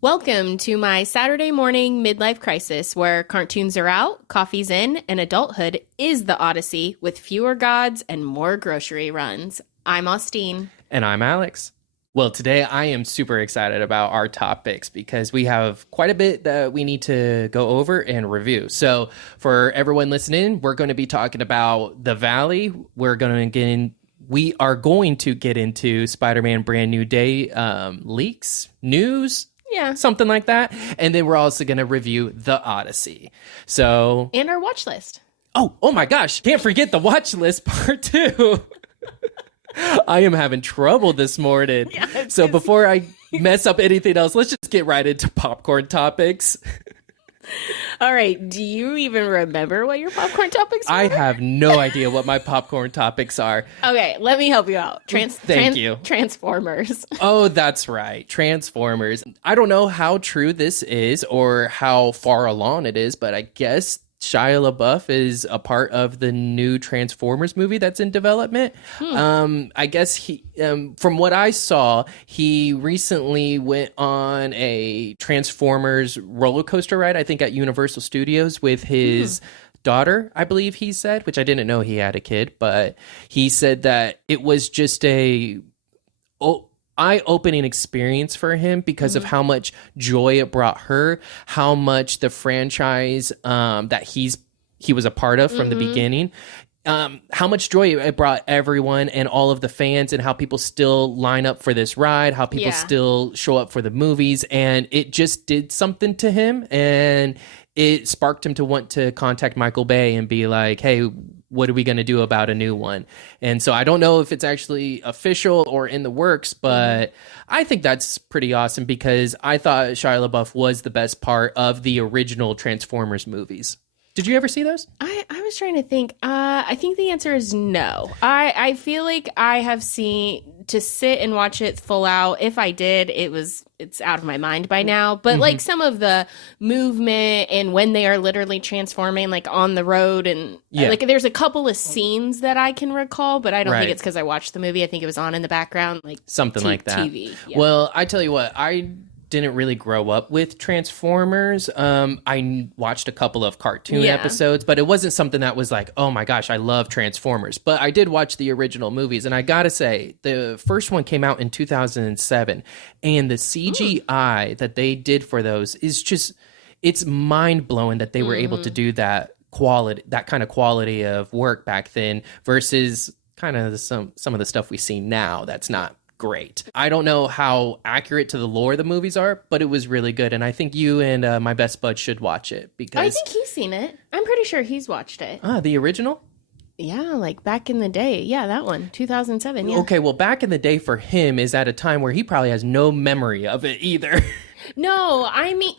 Welcome to my Saturday morning midlife crisis where cartoons are out, coffee's in, and adulthood is the Odyssey with fewer gods and more grocery runs. I'm Austine. And I'm Alex. Well, today I am super excited about our topics because we have quite a bit that we need to go over and review. So for everyone listening, we're going to be talking about The Valley. We are going to get into Spider-Man Brand New Day leaks, news, something like that. And then we're also going to review The Odyssey. So, and our watch list. Oh my gosh. Can't forget the watch list part 2. I am having trouble this morning. Yeah, so before I mess up anything else, let's just get right into popcorn topics. All right. Do you even remember what your popcorn topics are? I have no idea what my popcorn topics are. Okay, let me help you out. Thank you. Transformers. Oh, that's right. Transformers. I don't know how true this is or how far along it is, but I guess Shia LaBeouf is a part of the new Transformers movie that's in development. I guess he, from what I saw, he recently went on a Transformers roller coaster ride, I think at Universal Studios with his daughter, I believe he said, which I didn't know he had a kid, but he said that it was just a eye-opening experience for him because of how much joy it brought her, how much the franchise that he was a part of from the beginning, how much joy it brought everyone and all of the fans, and how people still line up for this ride, how people still show up for the movies, and it just did something to him, and it sparked him to want to contact Michael Bay and be like, hey, what are we going to do about a new one? And so I don't know if it's actually official or in the works, but I think that's pretty awesome because I thought Shia LaBeouf was the best part of the original Transformers movies. Did you ever see those? I was trying to think. I think the answer is no. I feel like I have seen to sit and watch it full out. If I did, it's out of my mind by now. But like some of the movement and when they are literally transforming, like on the road, and like there's a couple of scenes that I can recall, but I don't think it's because I watched the movie. I think it was on in the background, like something like that. TV. Yeah. Well, I tell you what, I didn't really grow up with Transformers. I watched a couple of cartoon episodes, but it wasn't something that was like, oh my gosh, I love Transformers. But I did watch the original movies, and I gotta say, the first one came out in 2007, and the CGI that they did for those is just, it's mind-blowing that they were able to do that kind of quality of work back then versus kind of some of the stuff we see now that's not great. I don't know how accurate to the lore the movies are, but it was really good, and I think you and my best bud should watch it because I think he's seen it. I'm pretty sure he's watched it. The original? Yeah, like back in the day. Yeah, that one, 2007. Yeah. Okay, well, back in the day for him is at a time where he probably has no memory of it either. No, I mean,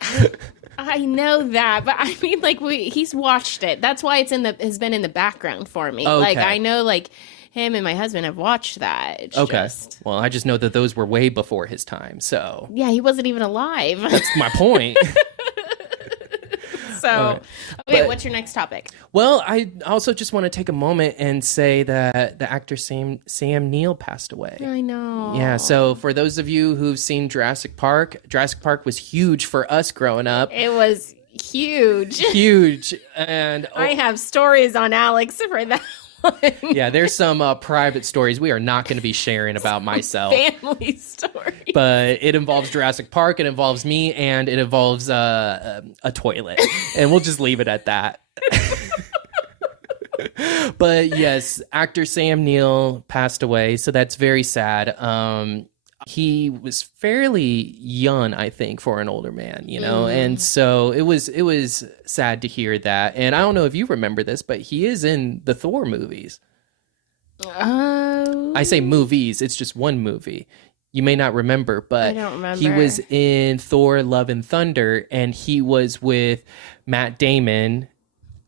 I know that, but I mean, like he's watched it. That's why has been in the background for me. Okay. Like I know, like him and my husband have watched that. It's just... Well, I just know that those were way before his time, so... Yeah, he wasn't even alive. That's my point. So, okay, what's your next topic? Well, I also just want to take a moment and say that the actor Sam Neill passed away. I know. Yeah, so for those of you who've seen Jurassic Park was huge for us growing up. It was huge. Huge. And I have stories on Alex for that. Yeah, there's some private stories we are not going to be sharing about myself. Family story. But it involves Jurassic Park, it involves me, and it involves a toilet. And we'll just leave it at that. But yes, actor Sam Neill passed away, so that's very sad. He was fairly young, I think, for an older man, you know, and so it was sad to hear that. And I don't know if you remember this, but he is in the Thor movies. I say movies; it's just one movie. You may not remember, but I don't remember. He was in Thor: Love and Thunder, and he was with Matt Damon.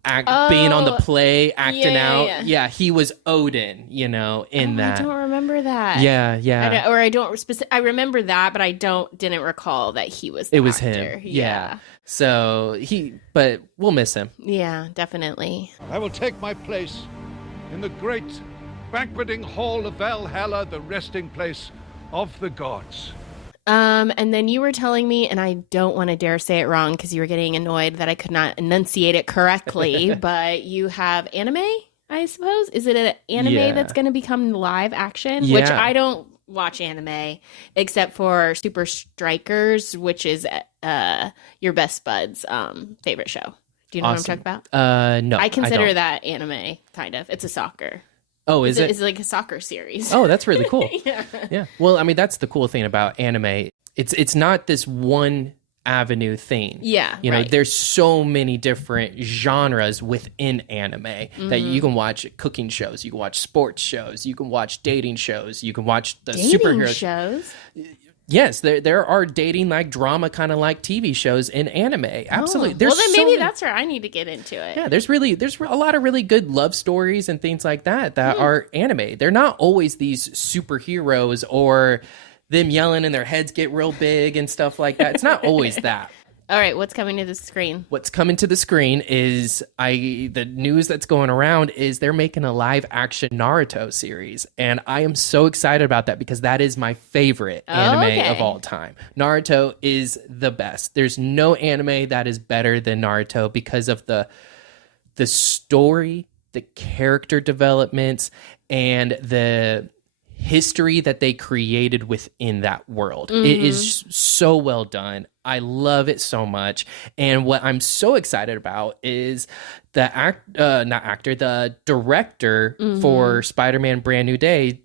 Being on the play, acting out. Yeah, he was Odin, you know, in that. I don't remember that. Yeah. I remember that, but I didn't recall that he was the It was actor. him. Yeah. So but we'll miss him. Yeah, definitely. I will take my place in the great banqueting hall of Valhalla, the resting place of the gods. And then you were telling me, and I don't want to dare say it wrong because you were getting annoyed that I could not enunciate it correctly, but you have anime, I suppose. Is it an anime that's going to become live action? Yeah. Which I don't watch anime except for Super Strikers, which is your best bud's favorite show. Do you know what I'm talking about? No, I consider don't. that anime, kind of. It's a soccer. Oh, is it? It's like a soccer series. Oh, that's really cool. Yeah. Yeah. Well, I mean, that's the cool thing about anime. It's not this one avenue thing. Yeah. You know, right. there's so many different genres within anime that you can watch cooking shows, you can watch sports shows, you can watch dating shows, you can watch the Dating superhero shows. Yes, there are dating like drama kind of like TV shows in anime. Absolutely. Oh. Well, then maybe that's where I need to get into it. Yeah, there's a lot of really good love stories and things like that are anime. They're not always these superheroes or them yelling and their heads get real big and stuff like that. It's not always that. All right, what's coming to the screen? What's coming to the screen is the news that's going around is they're making a live action Naruto series. And I am so excited about that because that is my favorite anime of all time. Naruto is the best. There's no anime that is better than Naruto because of the story, the character developments, and the history that they created within that world. It is so well done. I love it so much. And what I'm so excited about is the director for Spider-Man Brand New Day,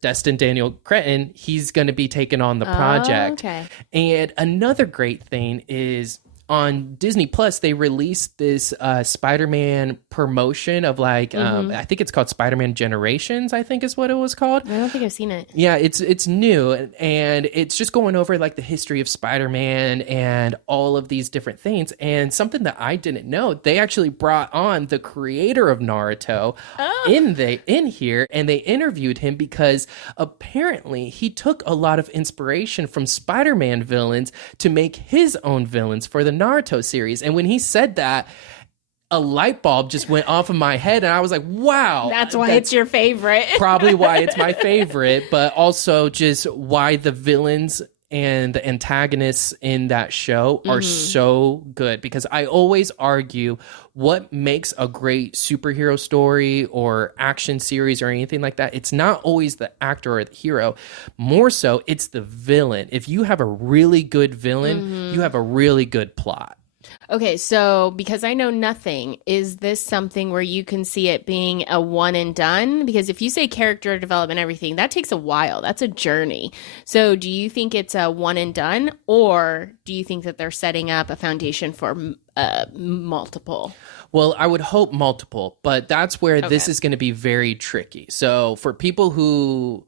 Destin Daniel Cretton, he's going to be taking on the project. Okay. And another great thing is on Disney Plus, they released this Spider-Man promotion of like, I think it's called Spider-Man Generations, I think is what it was called. I don't think I've seen it. Yeah, it's new, and it's just going over like the history of Spider-Man and all of these different things. And something that I didn't know, they actually brought on the creator of Naruto in here, and they interviewed him because apparently he took a lot of inspiration from Spider-Man villains to make his own villains for the Naruto series. And when he said that, a light bulb just went off of my head and I was like, wow. That's why it's your favorite. Probably why it's my favorite, but also just why the villains and the antagonists in that show are so good. Because I always argue what makes a great superhero story or action series or anything like that. It's not always the actor or the hero. More so, it's the villain. If you have a really good villain, you have a really good plot. Okay, so because I know nothing, is this something where you can see it being a one and done? Because if you say character development, everything, that takes a while. That's a journey. So do you think it's a one and done, or do you think that they're setting up a foundation for multiple? Well, I would hope multiple, but that's where this is going to be very tricky. So for people who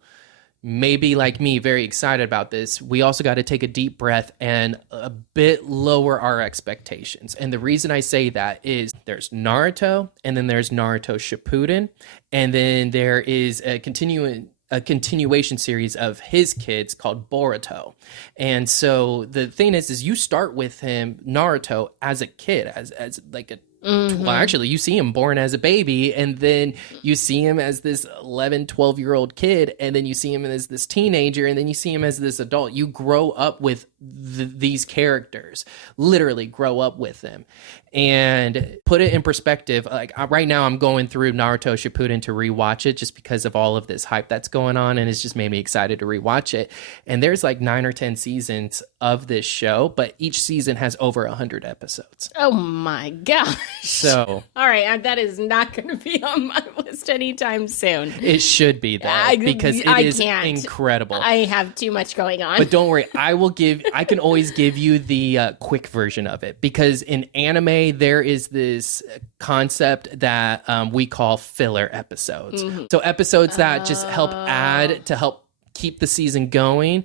maybe like me, very excited about this, we also got to take a deep breath and a bit lower our expectations. And the reason I say that is there's Naruto, and then there's Naruto Shippuden, and then there is a continuation series of his kids called Boruto. And so the thing is you start with him, Naruto, as a kid, as like a well, actually, you see him born as a baby, and then you see him as this 11, 12-year-old kid, and then you see him as this teenager, and then you see him as this adult. You grow up with these characters, literally grow up with them. And put it in perspective, like right now I'm going through Naruto Shippuden to rewatch it just because of all of this hype that's going on, and it's just made me excited to rewatch it. And there's like 9 or 10 seasons of this show, but each season has over 100 episodes. Oh my gosh. So all right, that is not going to be on my list anytime soon. It should be though, because it is incredible. I have too much going on. But don't worry, I can always give you the quick version of it, because in anime there is this concept that we call filler episodes. So episodes that just help keep the season going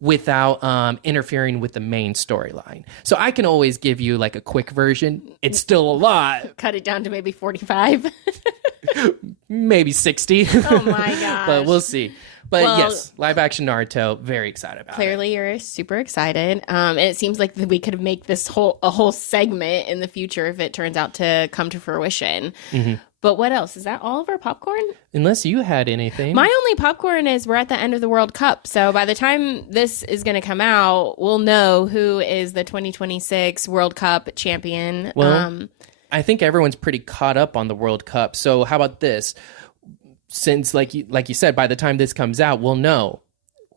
without interfering with the main storyline. So I can always give you like a quick version. It's still a lot. Cut it down to maybe 45. Maybe 60. Oh my gosh. But we'll see. But yes, live action Naruto, very excited about it. Clearly you're super excited. And it seems like we could make this a whole segment in the future if it turns out to come to fruition. But what else? Is that all of our popcorn? Unless you had anything. My only popcorn is we're at the end of the World Cup. So by the time this is going to come out, we'll know who is the 2026 World Cup champion. Well, I think everyone's pretty caught up on the World Cup. So how about this? Since, like you said, by the time this comes out, we'll know.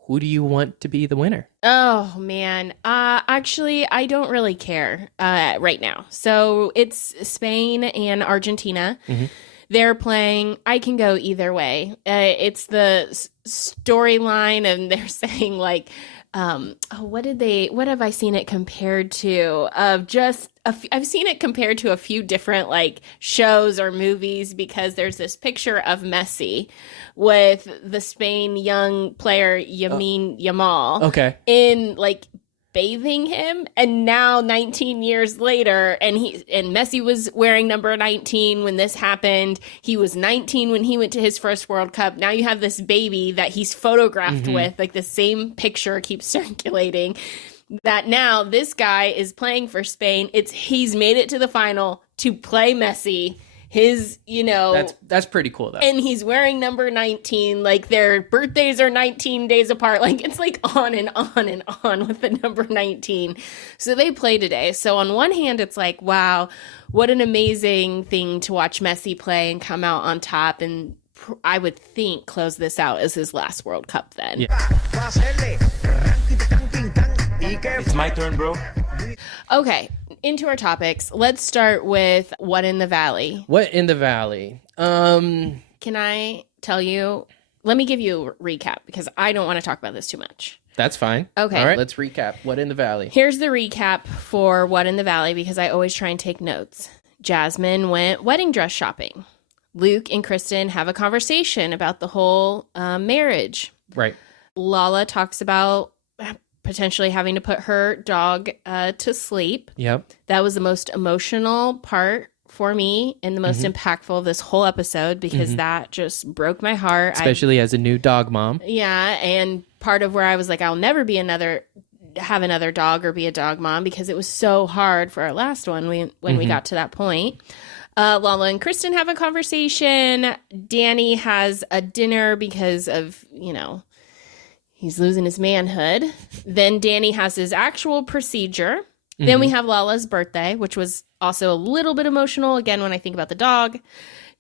Who do you want to be the winner? Oh, man. Actually, I don't really care right now. So it's Spain and Argentina. Mm-hmm. They're playing. I can go either way. It's the storyline, and they're saying, like, what have I seen it compared to? I've seen it compared to a few different like shows or movies, because there's this picture of Messi with the Spain young player Yamin Yamal in like bathing him, and now 19 years later, and Messi was wearing number 19 when this happened. He was 19 when he went to his first World Cup. Now you have this baby that he's photographed with, like the same picture keeps circulating, that now this guy is playing for Spain. He's made it to the final to play Messi. That's pretty cool though. And he's wearing number 19, like their birthdays are 19 days apart. Like it's like on and on and on with the number 19. So they play today. So on one hand, it's like, wow, what an amazing thing to watch Messi play and come out on top. And I would think close this out as his last World Cup then. Yeah. It's my turn, bro. Okay, into our topics. Let's start with What in the Valley. What in the Valley? Can I tell you? Let me give you a recap, because I don't want to talk about this too much. That's fine. Okay. All right, let's recap. What in the Valley? Here's the recap for What in the Valley, because I always try and take notes. Jasmine went wedding dress shopping. Luke and Kristen have a conversation about the whole marriage. Right. Lala talks about potentially having to put her dog to sleep. Yep. That was the most emotional part for me and the most impactful of this whole episode, because that just broke my heart. Especially as a new dog mom. Yeah, and part of where I was like, I'll never have another dog or be a dog mom, because it was so hard for our last one when we got to that point. Lala and Kristen have a conversation. Danny has a dinner because of, he's losing his manhood. Then Danny has his actual procedure. Then we have Lala's birthday, which was also a little bit emotional, again, when I think about the dog.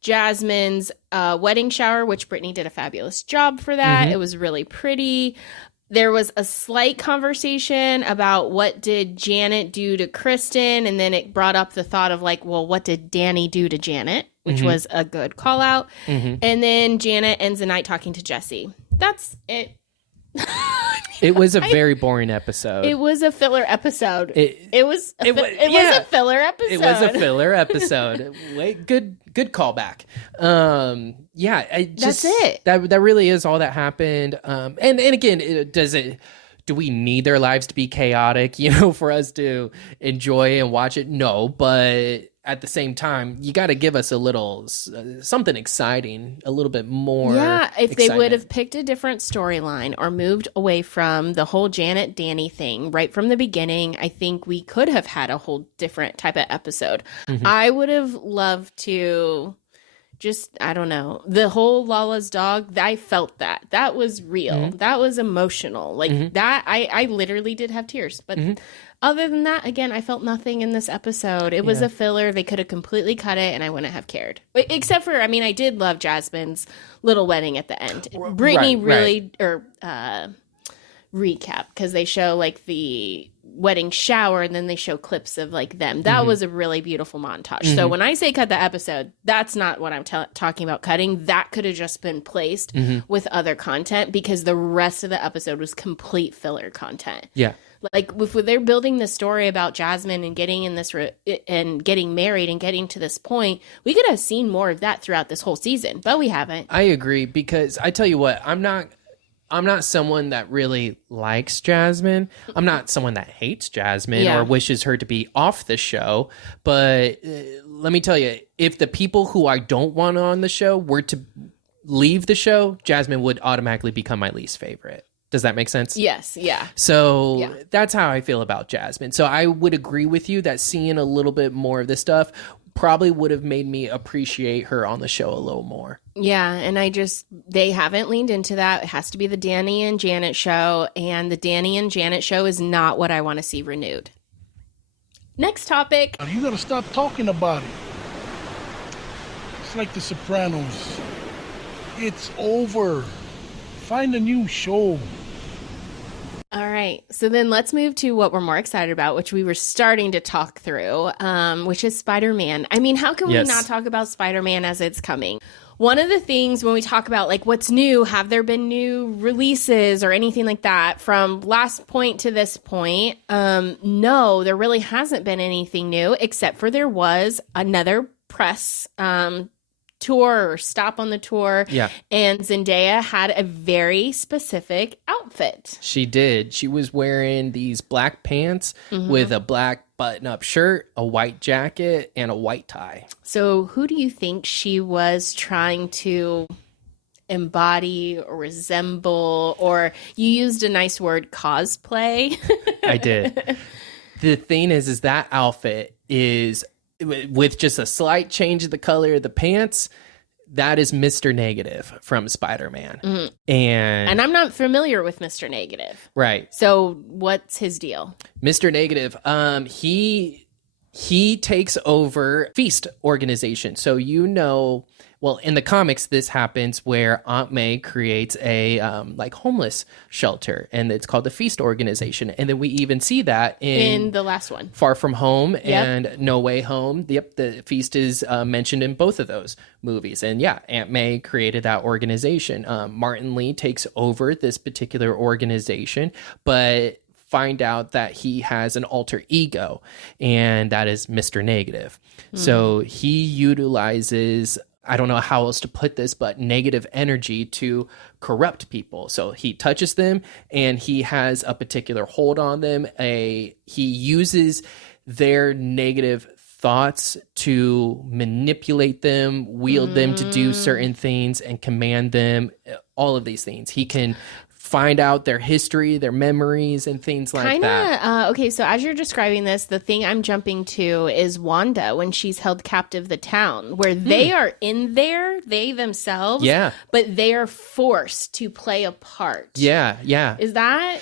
Jasmine's wedding shower, which Brittany did a fabulous job for that. It was really pretty. There was a slight conversation about what did Janet do to Kristen, and then it brought up the thought of like, well, what did Danny do to Janet, which was a good call out. And then Janet ends the night talking to Jesse. That's it. It was a very boring episode. It was a filler episode. It was a filler episode. It was a filler episode. Wait, good callback. That's it. That really is all that happened. And again, do we need their lives to be chaotic, for us to enjoy and watch it? No, but at the same time, you got to give us a little something exciting, a little bit more. Yeah, if excitement. they would have picked a different storyline or moved away from the whole Janet Danny thing right from the beginning, I think we could have had a whole different type of episode. I would have loved to I don't know, the whole Lala's dog. I felt that. That was real. That was emotional. Like that, I literally did have tears. But other than that, again, I felt nothing in this episode. It was a filler. They could have completely cut it and I wouldn't have cared. Except for, I did love Jasmine's little wedding at the end. Brittany recap, because they show like the wedding shower and then they show clips of like them. That was a really beautiful montage. So when I say cut the episode, that's not what I'm talking about cutting. That could have just been placed with other content, because the rest of the episode was complete filler content. Yeah. Like if they're building the story about Jasmine and getting in this and getting married and getting to this point, we could have seen more of that throughout this whole season, but we haven't. I agree, because I tell you what, I'm not someone that really likes Jasmine. I'm not someone that hates Jasmine or wishes her to be off the show. But let me tell you, if the people who I don't want on the show were to leave the show, Jasmine would automatically become my least favorite. Does that make sense? Yes. Yeah. So that's how I feel about Jasmine. So I would agree with you that seeing a little bit more of this stuff probably would have made me appreciate her on the show a little more. Yeah, and they haven't leaned into that. It has to be the Danny and Janet show, and the Danny and Janet show is not what I want to see renewed. Next topic. You gotta stop talking about it. It's like The Sopranos. It's over. Find a new show. All right. So then let's move to what we're more excited about, which we were starting to talk through, which is Spider-Man. I mean, how can we not talk about Spider-Man as it's coming? One of the things when we talk about like what's new, have there been new releases or anything like that from last point to this point? No, there really hasn't been anything new, except for there was another press tour or stop on the tour. Yeah. And Zendaya had a very specific outfit. She did. She was wearing these black pants with a black button-up shirt, a white jacket, and a white tie. So who do you think she was trying to embody or resemble? Or you used a nice word, cosplay. I did. The thing is that outfit is, with just a slight change of the color of the pants, that is Mr. Negative from Spider-Man. And I'm not familiar with Mr. Negative. Right. So what's his deal? Mr. Negative, he takes over Feast organization. So well, in the comics, this happens where Aunt May creates a like homeless shelter, and it's called the Feast organization. And then we even see that in the last one, Far From Home and No Way Home. Yep, the Feast is mentioned in both of those movies. And yeah, Aunt May created that organization. Martin Lee takes over this particular organization, but find out that he has an alter ego, and that is Mr. Negative. So he utilizes, I don't know how else to put this, but negative energy to corrupt people. So he touches them and he has a particular hold on them. He uses their negative thoughts to manipulate them, wield them to do certain things and command them, all of these things. He can find out their history, their memories, and things like that. Okay, so as you're describing this, the thing I'm jumping to is Wanda when she's held captive the town, where they are in there, they themselves, but they are forced to play a part. Yeah, yeah. Is that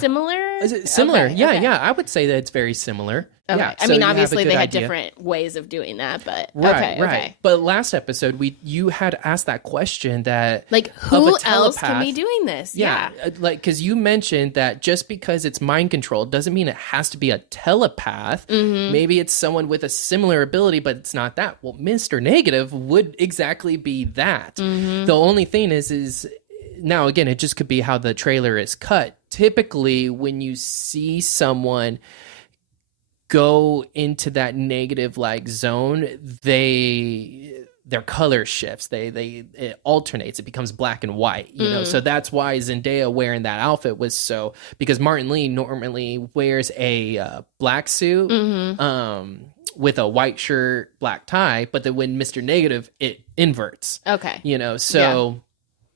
similar? Is it similar? Okay, yeah, okay. yeah. I would say that it's very similar. Okay. Yeah, I so mean, you have a obviously good they had idea. different ways of doing that, but Right, okay. right. But last episode, you had asked that question that like who else can be doing this? Yeah, like because you mentioned that just because it's mind control doesn't mean it has to be a telepath. Maybe it's someone with a similar ability, but it's not that. Well, Mr. Negative would exactly be that. The only thing is now again, it just could be how the trailer is cut. Typically, when you see someone go into that negative like zone, their color shifts. It alternates. It becomes black and white. You know, so that's why Zendaya wearing that outfit was so, because Martin Lee normally wears a black suit with a white shirt, black tie, but then when Mr. Negative, it inverts. Okay. You know, so.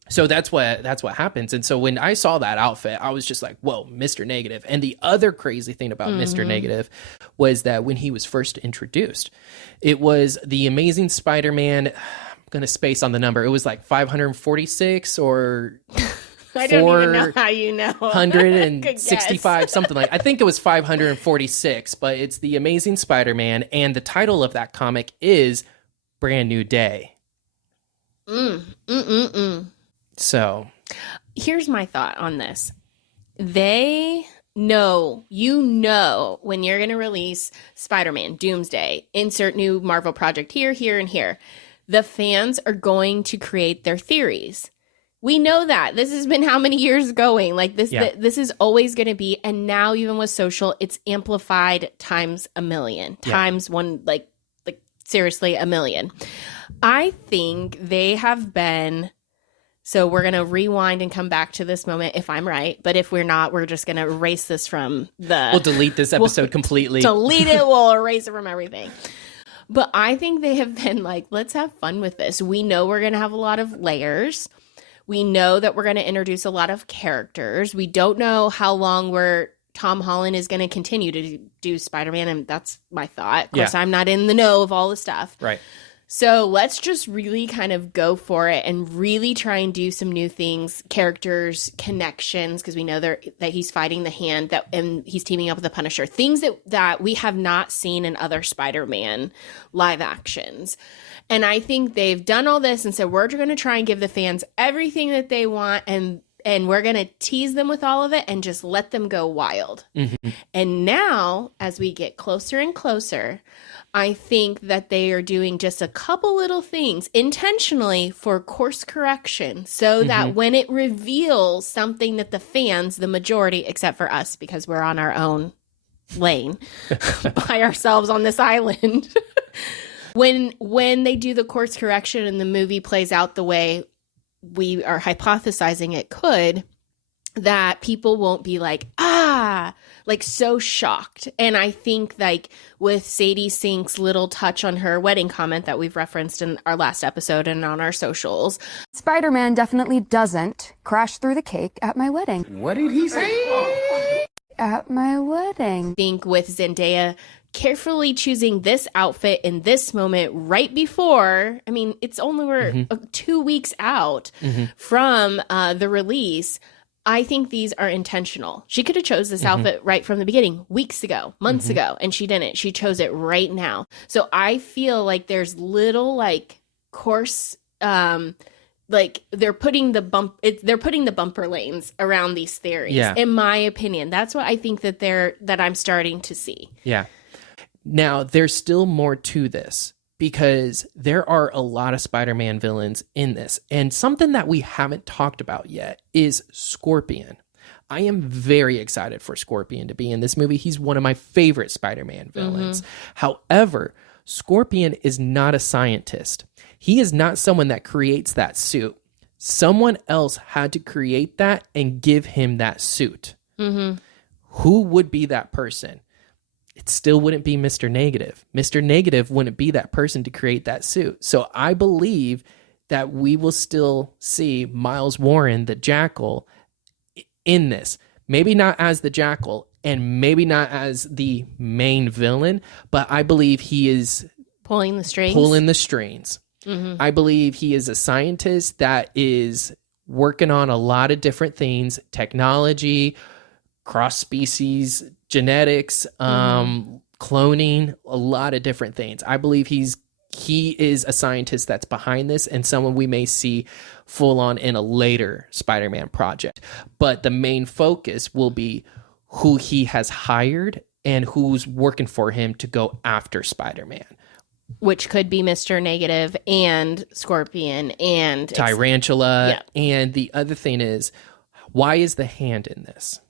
So that's what happens. And so when I saw that outfit, I was just like, whoa, Mr. Negative. And the other crazy thing about Mr. Negative was that when he was first introduced, it was the Amazing Spider-Man, I'm going to space on the number. It was like 546 or I don't even know how you know. 165, something like. I think it was 546, but it's the Amazing Spider-Man. And the title of that comic is Brand New Day. So here's my thought on this. They know, when you're going to release Spider-Man, Doomsday, insert new Marvel project here, here, and here. The fans are going to create their theories. We know that. This has been how many years going? Like this, this is always going to be. And now even with social, it's amplified times a million, times one, like seriously, a million. I think they have been. So we're going to rewind and come back to this moment if I'm right. But if we're not, we're just going to erase this from the... We'll delete this episode completely. Delete it. We'll erase it from everything. But I think they have been like, let's have fun with this. We know we're going to have a lot of layers. We know that we're going to introduce a lot of characters. We don't know how long we're Tom Holland is going to continue to do Spider-Man, and that's my thought. Of course, I'm not in the know of all the stuff. Right. So let's just really kind of go for it and really try and do some new things, characters, connections, because we know that he's fighting the Hand, and he's teaming up with the Punisher. Things that we have not seen in other Spider-Man live actions. And I think they've done all this and said, we're going to try and give the fans everything that they want, and we're going to tease them with all of it and just let them go wild. Mm-hmm. And now, as we get closer and closer, I think that they are doing just a couple little things intentionally for course correction so that when it reveals something that the fans, the majority, except for us, because we're on our own lane by ourselves on this island, when they do the course correction and the movie plays out the way we are hypothesizing it could, that people won't be like so shocked. And I think like with Sadie Sink's little touch on her wedding comment that we've referenced in our last episode and on our socials, Spider-Man definitely doesn't crash through the cake at my wedding. What did he say? At my wedding. I think with Zendaya carefully choosing this outfit in this moment right before, I mean, it's only we're 2 weeks out from the release. I think these are intentional. She could have chose this outfit right from the beginning, weeks ago, months ago, and she didn't. She chose it right now. So I feel like there's little like course, like they're putting the bumper lanes around these theories. Yeah. In my opinion, that's what I think that I'm starting to see. Yeah. Now there's still more to this, because there are a lot of Spider-Man villains in this. And something that we haven't talked about yet is Scorpion. I am very excited for Scorpion to be in this movie. He's one of my favorite Spider-Man villains. However, Scorpion is not a scientist. He is not someone that creates that suit. Someone else had to create that and give him that suit. Who would be that person? It still wouldn't be Mr. Negative. Mr. Negative wouldn't be that person to create that suit. So I believe that we will still see Miles Warren, the Jackal, in this. Maybe not as the Jackal and maybe not as the main villain, but I believe he is pulling the strings. I believe he is a scientist that is working on a lot of different things, technology, cross-species, genetics, cloning, a lot of different things. I believe he is a scientist that's behind this, and someone we may see full on in a later Spider-Man project. But the main focus will be who he has hired and who's working for him to go after Spider-Man. Which could be Mr. Negative and Scorpion and Tarantula. Yeah. And the other thing is, why is the Hand in this?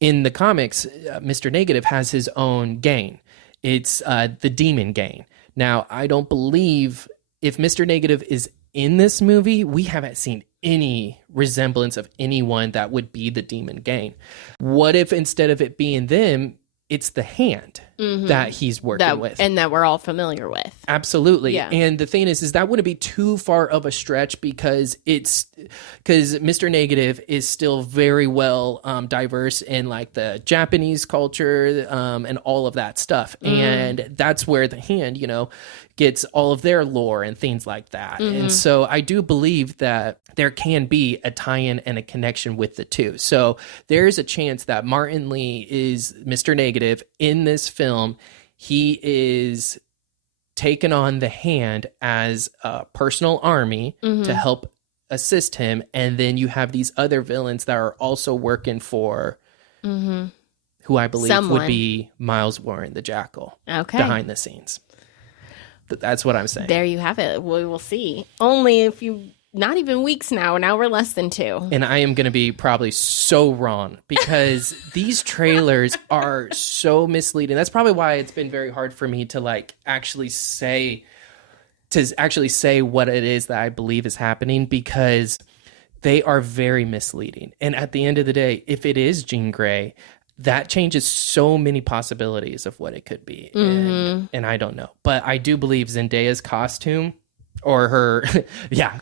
In the comics, Mr. Negative has his own gang. It's the Demon Gang. Now, I don't believe if Mr. Negative is in this movie, we haven't seen any resemblance of anyone that would be the Demon Gang. What if instead of it being them, it's the Hand that he's working with? And that we're all familiar with. Absolutely. Yeah. And the thing is that wouldn't be too far of a stretch, because Mr. Negative is still very well diverse in like the Japanese culture and all of that stuff. And that's where the Hand, gets all of their lore and things like that. And so I do believe that there can be a tie-in and a connection with the two. So there's a chance that Martin Lee is Mr. Negative in this film. He is taken on the Hand as a personal army to help assist him. And then you have these other villains that are also working for who I believe would be Miles Warren, the Jackal, behind the scenes. That's what I'm saying. There you have it. We will see. Only if you... Not even weeks now. Now we're less than 2. And I am going to be probably so wrong, because these trailers are so misleading. That's probably why it's been very hard for me to actually say what it is that I believe is happening, because they are very misleading. And at the end of the day, if it is Jean Grey, that changes so many possibilities of what it could be. And I don't know. But I do believe Zendaya's costume, or her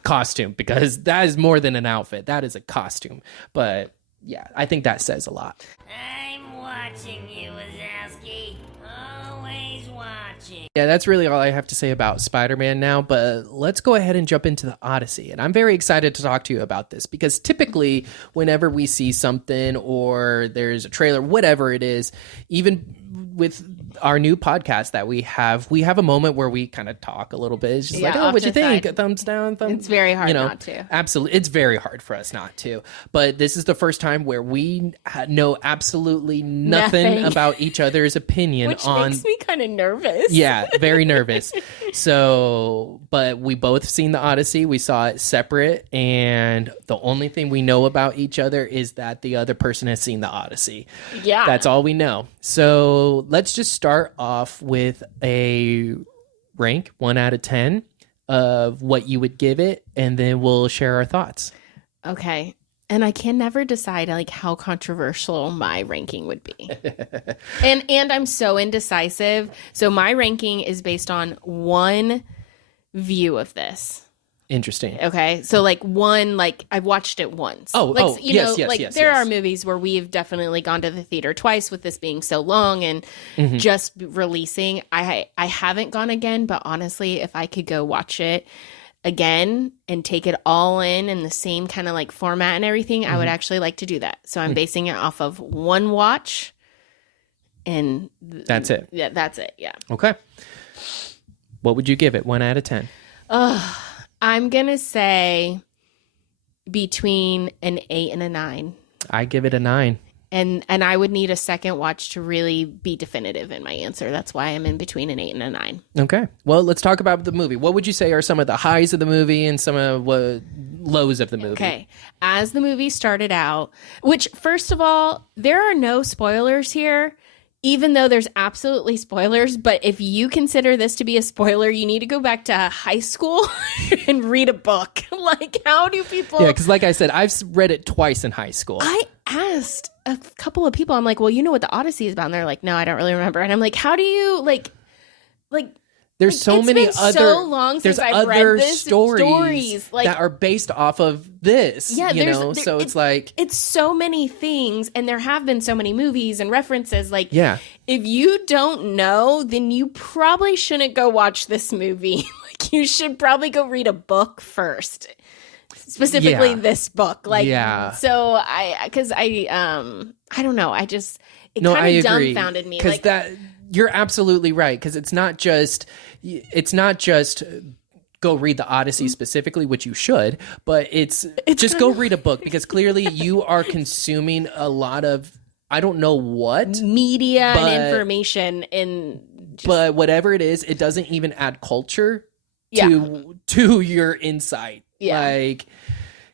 costume, because that is more than an outfit. That is a costume. But yeah, I think that says a lot. I'm watching you, Wazowski. Always watching. Yeah, that's really all I have to say about Spider-Man now, but let's go ahead and jump into the Odyssey. And I'm very excited to talk to you about this because typically whenever we see something or there's a trailer, whatever it is, even with our new podcast that we have a moment where we kind of talk a little bit. It's just like, oh, what'd you think? Thumbs down, thumbs. It's very hard not to. Absolutely. It's very hard for us not to. But this is the first time where we know absolutely nothing about each other's opinion. Which makes me kind of nervous. Yeah, very nervous. So, but we both seen the Odyssey. We saw it separate. And the only thing we know about each other is that the other person has seen the Odyssey. Yeah. That's all we know. So let's just start off with a rank 1 out of 10 of what you would give it, and then we'll share our thoughts. Okay. And I can never decide like how controversial my ranking would be. and I'm so indecisive. So my ranking is based on one view of this. Interesting. Okay. So like one, like I've watched it once. Yes. There are movies where we've definitely gone to the theater twice with this being so long and just releasing. I haven't gone again, but honestly, if I could go watch it again and take it all in the same kind of like format and everything, I would actually like to do that. So I'm basing it off of one watch and that's it. Yeah, that's it. Yeah. Okay. What would you give it? 1 out of 10. I'm going to say between an 8 and a 9. I give it a 9. And I would need a second watch to really be definitive in my answer. That's why I'm in between an 8 and a 9. Okay. Well, let's talk about the movie. What would you say are some of the highs of the movie and some of what lows of the movie? Okay. As the movie started out, which first of all, there are no spoilers here, even though there's absolutely spoilers. But if you consider this to be a spoiler, you need to go back to high school and read a book. Like, how do people... Yeah, because like I said, I've read it twice in high school. I asked a couple of people, I'm like, well, you know what the Odyssey is about? And they're like, no, I don't really remember. And I'm like, how do you, like... There's so it's many been other so long since I've read this stories like, that are based off of this. Yeah, so it's like it's so many things, and there have been so many movies and references. Like, yeah, if you don't know, then you probably shouldn't go watch this movie. Like, you should probably go read a book first, specifically this book. Like, so I don't know, I just it kind of dumbfounded me because that. You're absolutely right, because it's not just go read the Odyssey specifically, which you should, but it's just go read a book, because clearly you are consuming a lot of, I don't know what media and information but whatever it is, it doesn't even add culture to your insight. Yeah. Like,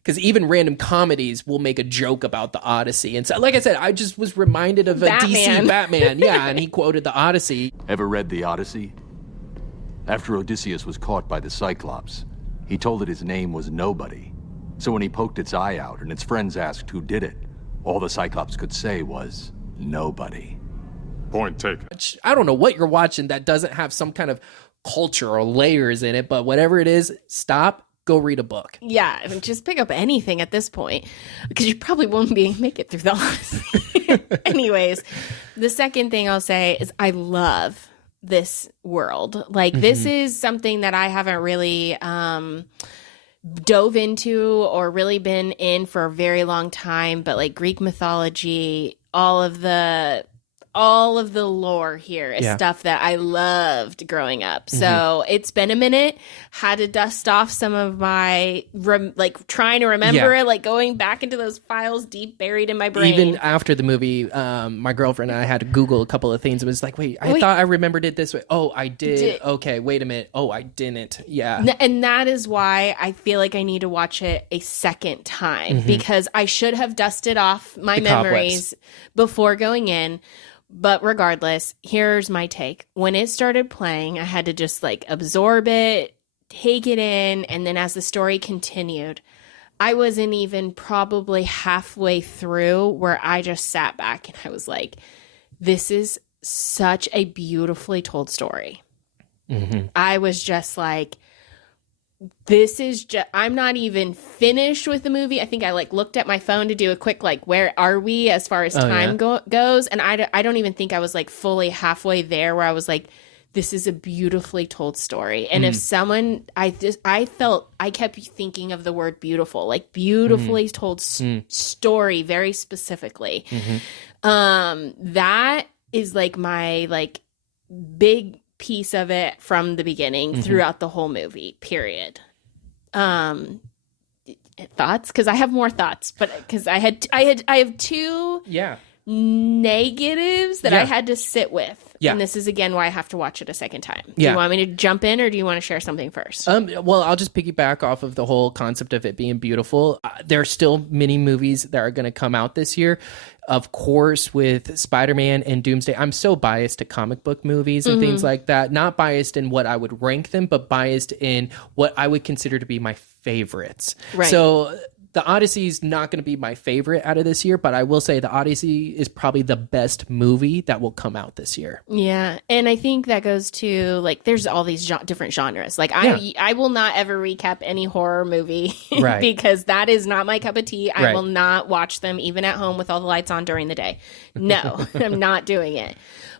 because even random comedies will make a joke about the Odyssey. And so, like I said, I just was reminded of a DC Batman. Yeah, and he quoted the Odyssey. Ever read the Odyssey? After Odysseus was caught by the Cyclops, he told it his name was Nobody. So when he poked its eye out and its friends asked who did it, all the Cyclops could say was, nobody. Point taken. I don't know what you're watching that doesn't have some kind of culture or layers in it, but whatever it is, stop. Go read a book. Yeah, I mean, just pick up anything at this point, because you probably won't make it through the Odyssey. Anyways, the second thing I'll say is I love this world. Like, this is something that I haven't really dove into or really been in for a very long time. But like Greek mythology, all of the lore here is stuff that I loved growing up. So it's been a minute. Had to dust off some of my, trying to remember it, like going back into those files deep buried in my brain. Even after the movie, my girlfriend and I had to Google a couple of things. It was like, wait, I thought I remembered it this way. Oh, I did. Okay, wait a minute. Oh, I didn't. Yeah. And that is why I feel like I need to watch it a second time, because I should have dusted off my memories before going in. But regardless, here's my take. When it started playing, I had to just like absorb it, take it in. And then as the story continued, I wasn't even probably halfway through where I just sat back and I was like, this is such a beautifully told story. I was just like, this is just, I'm not even finished with the movie. I think I like looked at my phone to do a quick, like, where are we as far as time goes? And I don't even think I was like fully halfway there where I was like, this is a beautifully told story. And if someone, I kept thinking of the word beautiful, like beautifully told story very specifically. That is like my like big piece of it from the beginning throughout the whole movie, period. Thoughts? Because I have more thoughts, but because I have two negatives that I had to sit with. Yeah. And this is, again, why I have to watch it a second time. Do you want me to jump in, or do you want to share something first? Well, I'll just piggyback off of the whole concept of it being beautiful. There are still many movies that are going to come out this year. Of course, with Spider-Man and Doomsday, I'm so biased to comic book movies and things like that. Not biased in what I would rank them, but biased in what I would consider to be my favorites. Right. So the Odyssey is not going to be my favorite out of this year, but I will say the Odyssey is probably the best movie that will come out this year. Yeah, and I think that goes to, like, there's all these different genres. Like, I will not ever recap any horror movie because that is not my cup of tea. I will not watch them even at home with all the lights on during the day. No, I'm not doing it.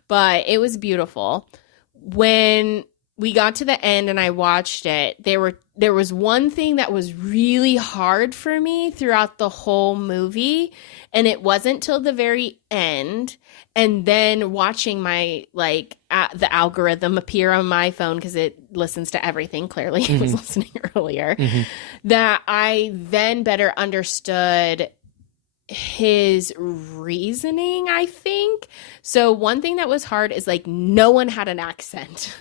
But it was beautiful. When we got to the end and I watched it, there was one thing that was really hard for me throughout the whole movie, and it wasn't till the very end. And then watching my, like, the algorithm appear on my phone, because it listens to everything, clearly. It was listening earlier, that I then better understood his reasoning, I think. So one thing that was hard is, like, no one had an accent.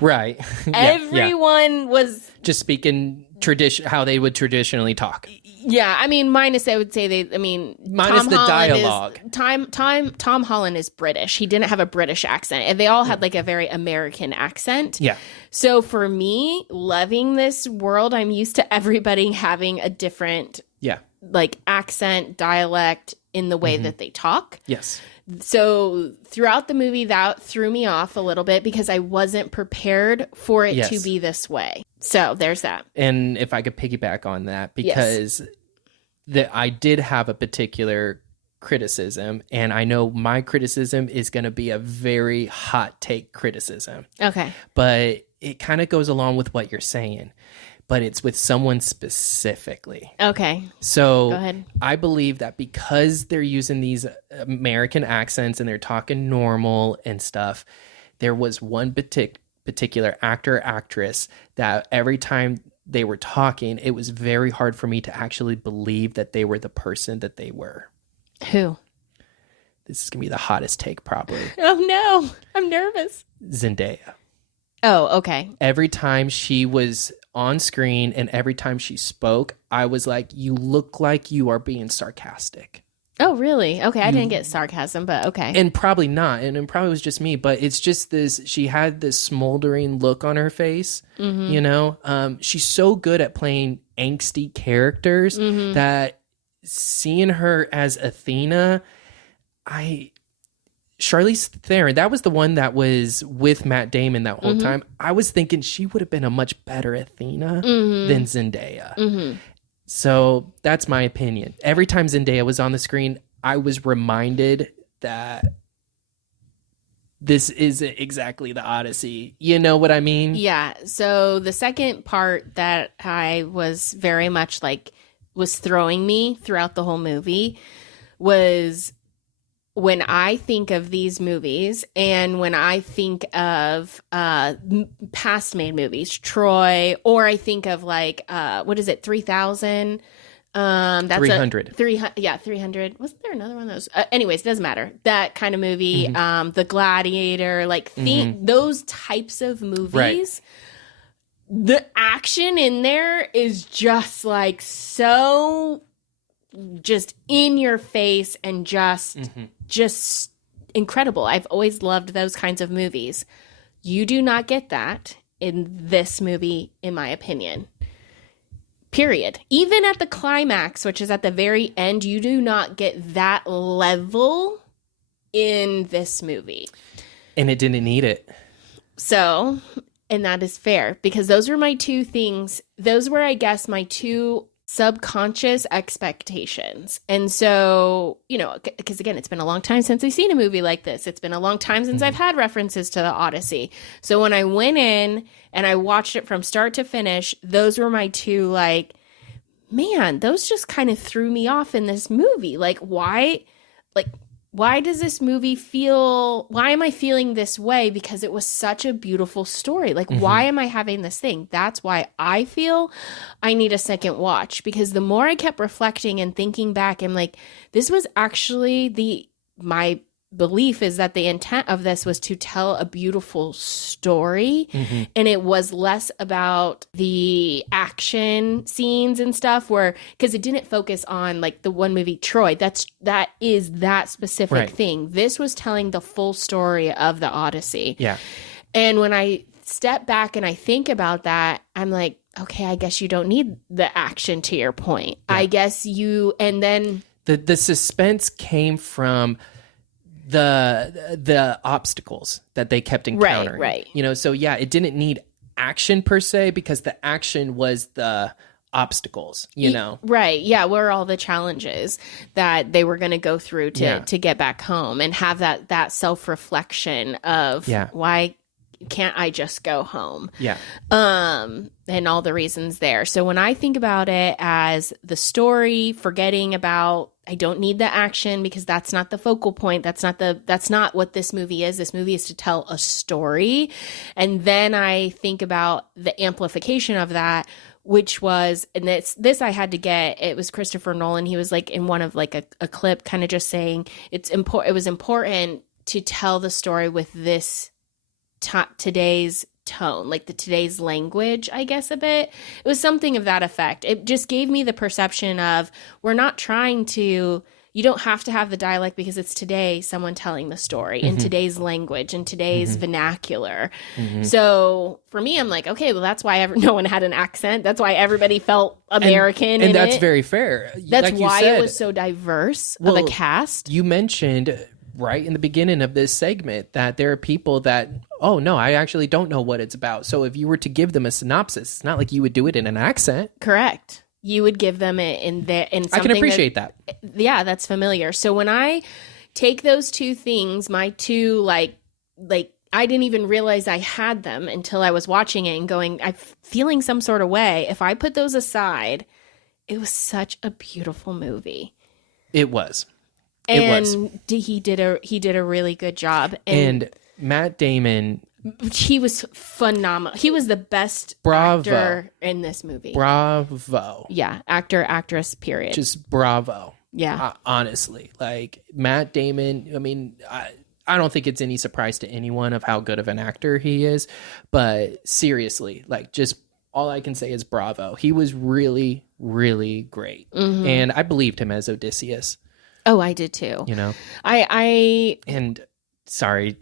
Right. Everyone was just speaking how they would traditionally talk. Yeah, I mean, minus I would say minus Tom the Holland dialogue. Tom Holland is British. He didn't have a British accent, and they all had like a very American accent. Yeah. So for me, loving this world, I'm used to everybody having a different like accent, dialect in the way that they talk. Yes. So throughout the movie, that threw me off a little bit because I wasn't prepared for it to be this way. So there's that. And if I could piggyback on that, because I did have a particular criticism, and I know my criticism is going to be a very hot take criticism. Okay. But it kind of goes along with what you're saying. But it's with someone specifically. Okay. So go ahead. I believe that because they're using these American accents and they're talking normal and stuff, there was one particular actor or actress that every time they were talking, it was very hard for me to actually believe that they were the person that they were. Who? This is going to be the hottest take probably. Oh, no. I'm nervous. Zendaya. Oh, okay. Every time she was on screen and every time she spoke, I was like, you look like you are being sarcastic. Oh, really? Okay, I didn't get sarcasm, but okay. And probably not. And it probably was just me, but it's just this, she had this smoldering look on her face, you know? She's so good at playing angsty characters that seeing her as Athena, Charlize Theron, that was the one that was with Matt Damon that whole time. I was thinking she would have been a much better Athena than Zendaya. So that's my opinion. Every time Zendaya was on the screen, I was reminded that this isn't exactly the Odyssey. You know what I mean? Yeah. So the second part that I was very much like was throwing me throughout the whole movie was when I think of these movies and when I think of past made movies, Troy, or I think of like, what is it, 3000? That's 300. 300. Wasn't there another one of those? Anyways, it doesn't matter. That kind of movie, The Gladiator, like those types of movies. Right. The action in there is just like so just in your face and just incredible. I've always loved those kinds of movies. You do not get that in this movie, in my opinion. Period. Even at the climax, which is at the very end, you do not get that level in this movie. And it didn't need it. So And that is fair because those were my two things. Those were, I guess, my two subconscious expectations. And so, you know, because again, it's been a long time since I've seen a movie like this. It's been a long time since I've had references to the Odyssey. So when I went in and I watched it from start to finish, those were my two, like, man, those just kind of threw me off in this movie. Like, why does this movie why am I feeling this way? Because it was such a beautiful story. Like, why am I having this thing? That's why I feel I need a second watch, because the more I kept reflecting and thinking back, I'm like, this was actually my belief is that the intent of this was to tell a beautiful story, and it was less about the action scenes and stuff, where because it didn't focus on like the one movie Troy, that is that specific thing. This was telling the full story of the Odyssey. And when I step back and I think about that, I'm like, okay, I guess you don't need the action, to your point. I guess and then the suspense came from the obstacles that they kept encountering. Right. You know, so yeah, it didn't need action per se, because the action was the obstacles, you know. Right. Yeah, where all the challenges that they were going to go through to get back home and have that self-reflection of why can't I just go home? And all the reasons there. So when I think about it as the story, forgetting about, I don't need the action because that's not the focal point. That's not what this movie is. This movie is to tell a story. And then I think about the amplification of that, which was, and this I had to get, it was Christopher Nolan. He was like in one of like a clip kind of just saying it was important to tell the story with this today's tone, like today's language, I guess, a bit. It was something of that effect. It just gave me the perception of, we're not trying to, you don't have to have the dialect because it's today someone telling the story in today's language, in today's vernacular. So for me, I'm like, okay, well, that's why no one had an accent. That's why everybody felt American. And that's very fair. That's like why said, it was so diverse of a cast. You mentioned right in the beginning of this segment that there are people that, oh no, I actually don't know what it's about. So if you were to give them a synopsis, it's not like you would do it in an accent. Correct. You would give them it in something I can appreciate that. Yeah, that's familiar. So when I take those two things, my two like I didn't even realize I had them until I was watching it and going, I'm feeling some sort of way. If I put those aside, it was such a beautiful movie. It was. And he did a really good job. And Matt Damon, he was phenomenal. He was the best actor in this movie. Bravo. Yeah, actress, period. Just bravo. Yeah. Honestly, like Matt Damon, I mean, I don't think it's any surprise to anyone of how good of an actor he is, but seriously, like just all I can say is bravo. He was really, really great. And I believed him as Odysseus. Oh, I did too. You know, and sorry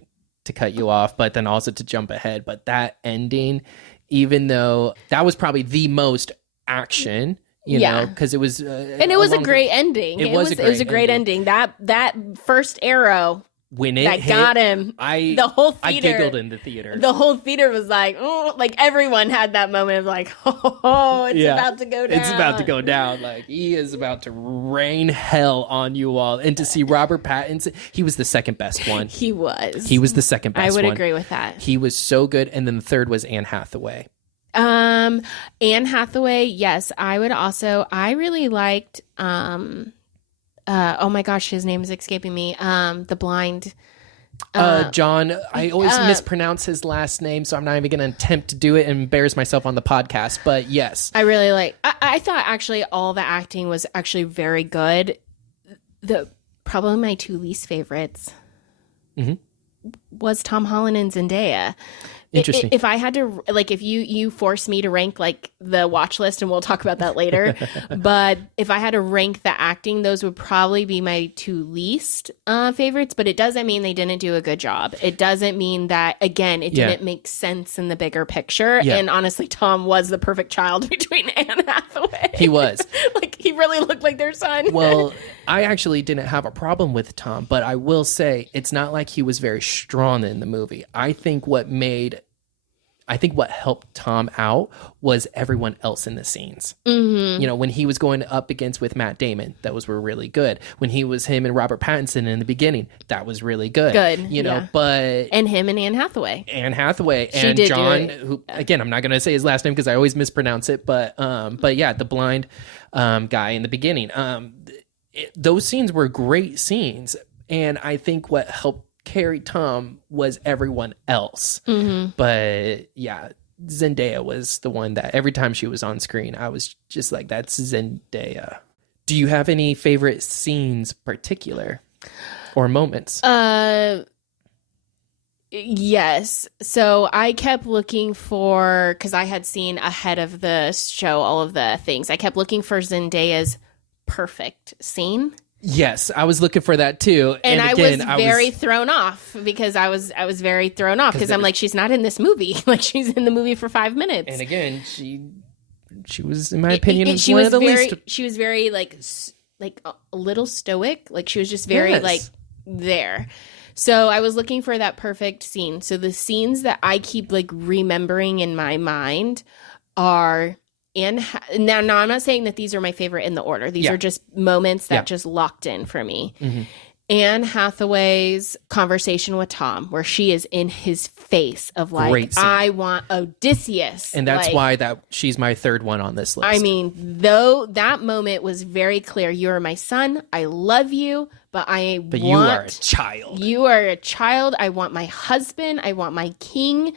to cut you off, but then also to jump ahead. But that ending, even though that was probably the most action, you know, because it was, and it was a great ending. It was a great ending. That first arrow. When it that hit, got him, the whole theater, I giggled in the theater. The whole theater was like, oh, like everyone had that moment of like, oh, it's about to go down. It's about to go down. Like he is about to rain hell on you all. And to see Robert Pattinson, he was the second best one. He was the second best one. I would agree with that. He was so good. And then the third was Anne Hathaway. Anne Hathaway, yes. I really liked, oh my gosh, his name is escaping me. The blind. John. I always mispronounce his last name, so I'm not even going to attempt to do it and embarrass myself on the podcast. But yes, I really like. I thought actually all the acting was actually very good. Probably my two least favorites was Tom Holland and Zendaya. Interesting. If I had to, like, if you force me to rank, like, the watch list, and we'll talk about that later, but if I had to rank the acting, those would probably be my two least favorites, but it doesn't mean they didn't do a good job. It doesn't mean that, again, it didn't make sense in the bigger picture, and honestly, Tom was the perfect child between Anne Hathaway. He was. Like, he really looked like their son. Well, I actually didn't have a problem with Tom, but I will say, it's not like he was very strong in the movie. I think what made I think what helped Tom out was everyone else in the scenes. You know, when he was going up against with Matt Damon, those were really good. When he was him and Robert Pattinson in the beginning, that was really good. You know, but and him and Anne Hathaway. She and did John, who again, I'm not going to say his last name because I always mispronounce it, but yeah, the blind guy in the beginning. Those scenes were great scenes, and I think what helped carry Tom was everyone else. But yeah, Zendaya was the one that every time she was on screen, I was just like, that's Zendaya. Do you have any favorite scenes particular or moments? Yes. So I kept looking for, because I had seen ahead of the show all of the things, I kept looking for Zendaya's perfect scene. Yes, I was looking for that too. And again, I was very thrown off because I was very thrown off because I'm like, she's not in this movie. Like, she's in the movie for 5 minutes. And again, she was, in my opinion, she was very like a little stoic. Like, she was just very like there. So I was looking for that perfect scene. So the scenes that I keep like remembering in my mind are now I'm not saying that these are my favorite in the order. These are just moments that just locked in for me. Anne Hathaway's conversation with Tom, where she is in his face of like, I want Odysseus. And that's why she's my third one on this list. I mean, though that moment was very clear. You are my son. I love you, but you are a child. You are a child. I want my husband. I want my king.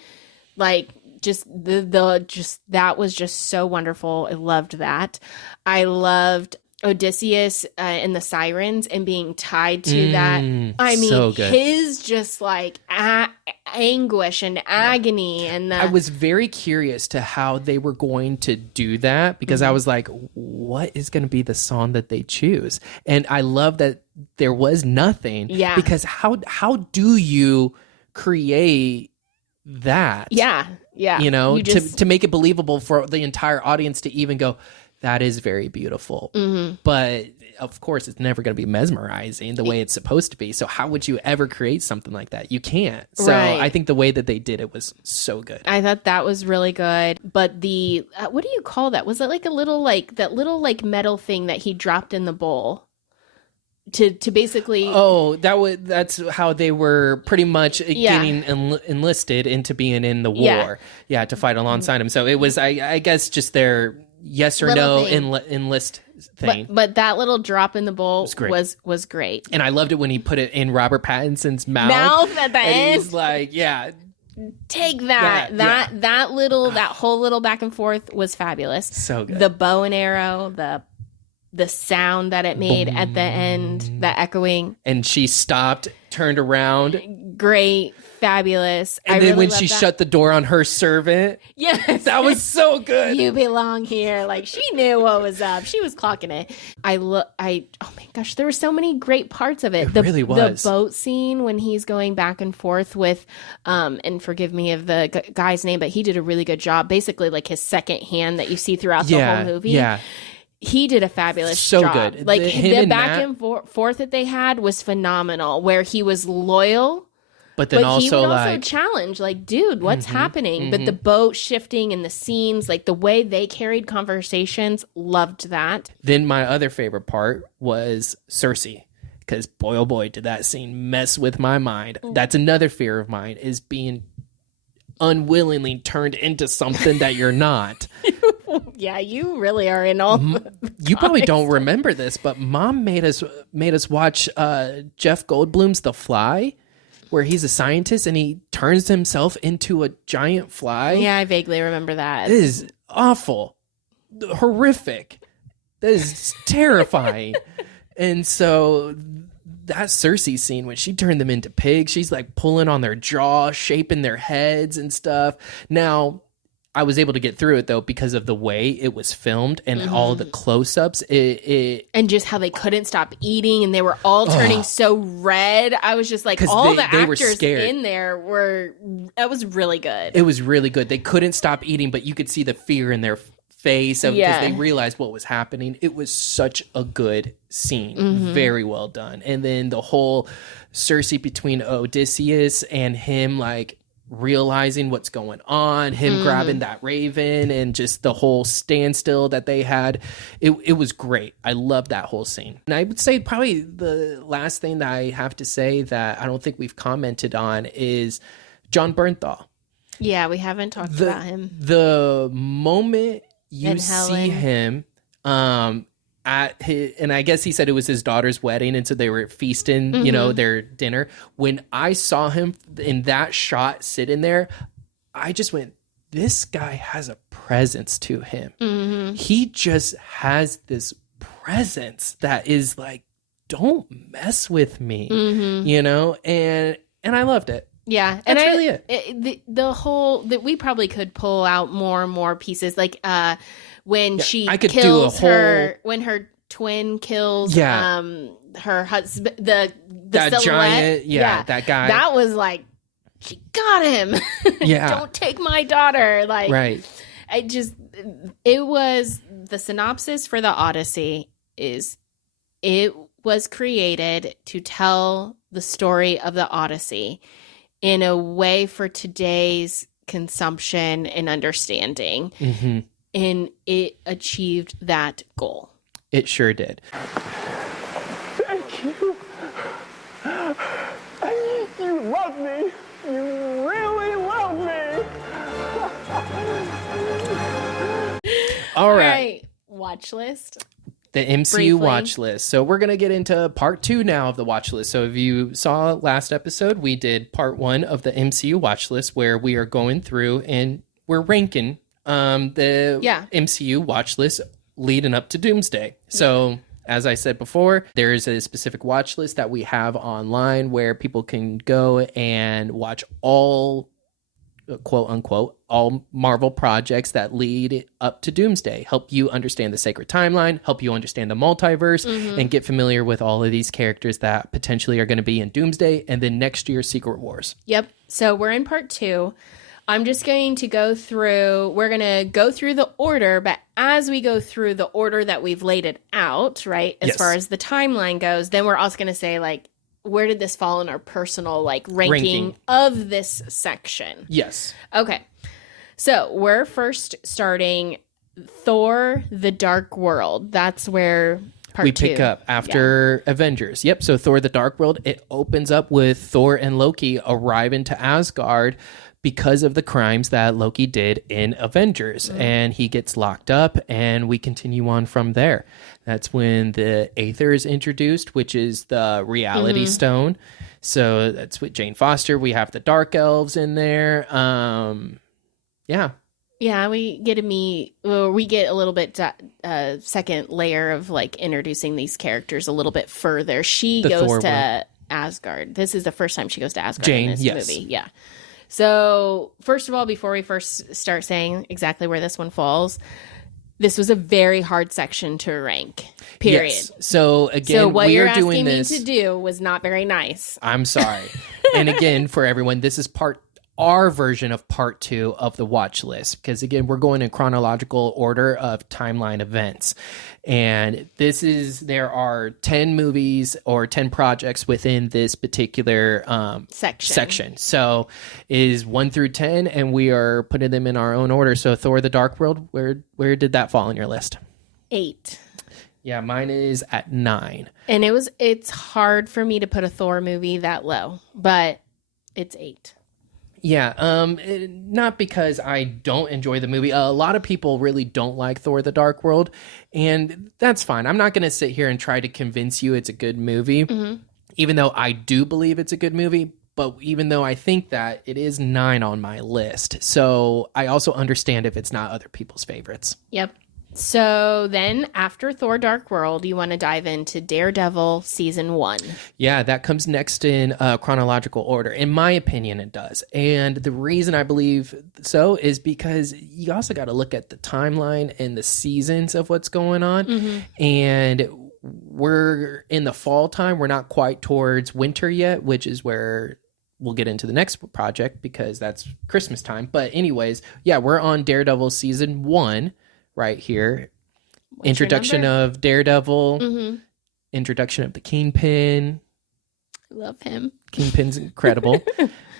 Like, just that was just so wonderful. I loved that. I loved Odysseus and the sirens and being tied to that. I mean, so his just like anguish and agony. And I was very curious to how they were going to do that because I was like, what is going to be the song that they choose? And I love that there was nothing. Yeah. Because how do you create that? Yeah. Yeah. You know, to make it believable for the entire audience to even go, that is very beautiful. But of course, it's never going to be mesmerizing the way it's supposed to be. So how would you ever create something like that? You can't. So I think the way that they did it was so good. I thought that was really good. But the, what do you call that? Was it like a little, like that little like metal thing that he dropped in the bowl? To basically that's how they were pretty much getting enlisted into being in the war to fight alongside him. So it was I guess just their yes or little no enlist thing. But that little drop in the bowl was great. And I loved it when he put it in Robert Pattinson's mouth at the end. He was like, take that. That whole little back and forth was fabulous. So good. The bow and arrow, the sound that it made at the end, the echoing. And she stopped, turned around. Great, fabulous. And then when she shut the door on her servant. Yes. That was so good. You belong here. Like, she knew what was up. She was clocking it. Oh my gosh, there were so many great parts of it. It really was. The boat scene when he's going back and forth with, and forgive me of the guy's name, but he did a really good job. Basically, like his second hand that you see throughout the whole movie. Yeah. He did a fabulous job. So good. Like, the back and forth that they had was phenomenal, where he was loyal, but then he would also challenge, like, dude, what's happening? But the boat shifting and the scenes, like the way they carried conversations, loved that. Then my other favorite part was Cersei, because boy, oh boy, did that scene mess with my mind. That's another fear of mine, is being unwillingly turned into something that you're not. Yeah, you really are in all. You probably don't remember this, but Mom made us watch Jeff Goldblum's The Fly, where he's a scientist and he turns himself into a giant fly. Yeah, I vaguely remember that. It is awful, horrific. That is terrifying. And so that Cersei scene when she turned them into pigs, she's like pulling on their jaw, shaping their heads and stuff. Now, I was able to get through it though because of the way it was filmed and all the close-ups. And just how they couldn't stop eating and they were all turning so red. I was just like, all the actors in there that was really good. It was really good. They couldn't stop eating, but you could see the fear in their face because they realized what was happening. It was such a good scene. Very well done. And then the whole Cersei between Odysseus and him, like, realizing what's going on, him grabbing that raven, and just the whole standstill that they had. It was great. I love that whole scene. And I would say probably the last thing that I have to say that I don't think we've commented on is John Bernthal. Yeah, we haven't talked about him. The moment you And see Helen. him at his, and I guess he said it was his daughter's wedding, and so they were feasting, you know, their dinner. When I saw him in that shot sitting there, I just went, this guy has a presence to him. He just has this presence that is like, don't mess with me, you know, and I loved it. Yeah, That's really it. The whole that we probably could pull out more and more pieces, like when she I could kills do a her, when her twin kills her husband, the that silhouette. giant, that guy. That was like, she got him. Yeah. Don't take my daughter. Like, Right. It was the synopsis for the Odyssey is it was created to tell the story of the Odyssey in a way for today's consumption and understanding. And it achieved that goal. It sure did. Thank you. You love me. You really love me. All right. Watch list. The MCU Briefly. watch list. So we're going to get into part 2 now of the watch list. So if you saw last episode, we did part 1 of the MCU watch list where we are going through and we're ranking the MCU watch list leading up to Doomsday. So as I said before, there is a specific watch list that we have online where people can go and watch all, quote unquote, all Marvel projects that lead up to Doomsday, help you understand the sacred timeline, help you understand the multiverse, and get familiar with all of these characters that potentially are going to be in Doomsday and then next year's Secret Wars. Yep. So we're in part 2. I'm just going to go through, we're going to go through the order, but as we go through the order that we've laid it out, right, as far as the timeline goes, then we're also going to say, like, where did this fall in our personal, like, ranking of this section? Yes. Okay. So we're first starting Thor, The Dark World. That's where part 2. We pick up after Avengers. Yep. So Thor, The Dark World, it opens up with Thor and Loki arriving to Asgard because of the crimes that Loki did in Avengers. And he gets locked up, and we continue on from there. That's when the Aether is introduced, which is the reality stone. So that's with Jane Foster. We have the Dark Elves in there. Yeah, we get a little bit second layer of, like, introducing these characters a little bit further. She The goes Thor to one. Asgard. This is the first time she goes to Asgard Jane, in this yes. movie. Yeah. So, first of all, before we first start saying exactly where this one falls, this was a very hard section to rank. Period. Yes. So again, So what we you're are doing asking this. me to do was not very nice. I'm sorry. And again, for everyone, this is our version of part 2 of the watch list, because again, we're going in chronological order of timeline events. And there are 10 movies or 10 projects within this particular section. So is 1 through 10, and we are putting them in our own order. So Thor, The Dark World, where did that fall on your list? 8. Yeah, mine is at 9. And it's hard for me to put a Thor movie that low, but it's 8. Yeah, not because I don't enjoy the movie. A lot of people really don't like Thor: The Dark World, and that's fine. I'm not going to sit here and try to convince you it's a good movie, even though I do believe it's a good movie. But even though I think that, it is 9 on my list. So I also understand if it's not other people's favorites. Yep. So then after Thor Dark World, you want to dive into Daredevil Season 1. Yeah, that comes next in chronological order. In my opinion, it does. And the reason I believe so is because you also got to look at the timeline and the seasons of what's going on. And we're in the fall time. We're not quite towards winter yet, which is where we'll get into the next project because that's Christmas time. But anyways, yeah, we're on Daredevil Season 1. Right here. What's Introduction your of Daredevil. Introduction of the Kingpin. Love him. Kingpin's incredible.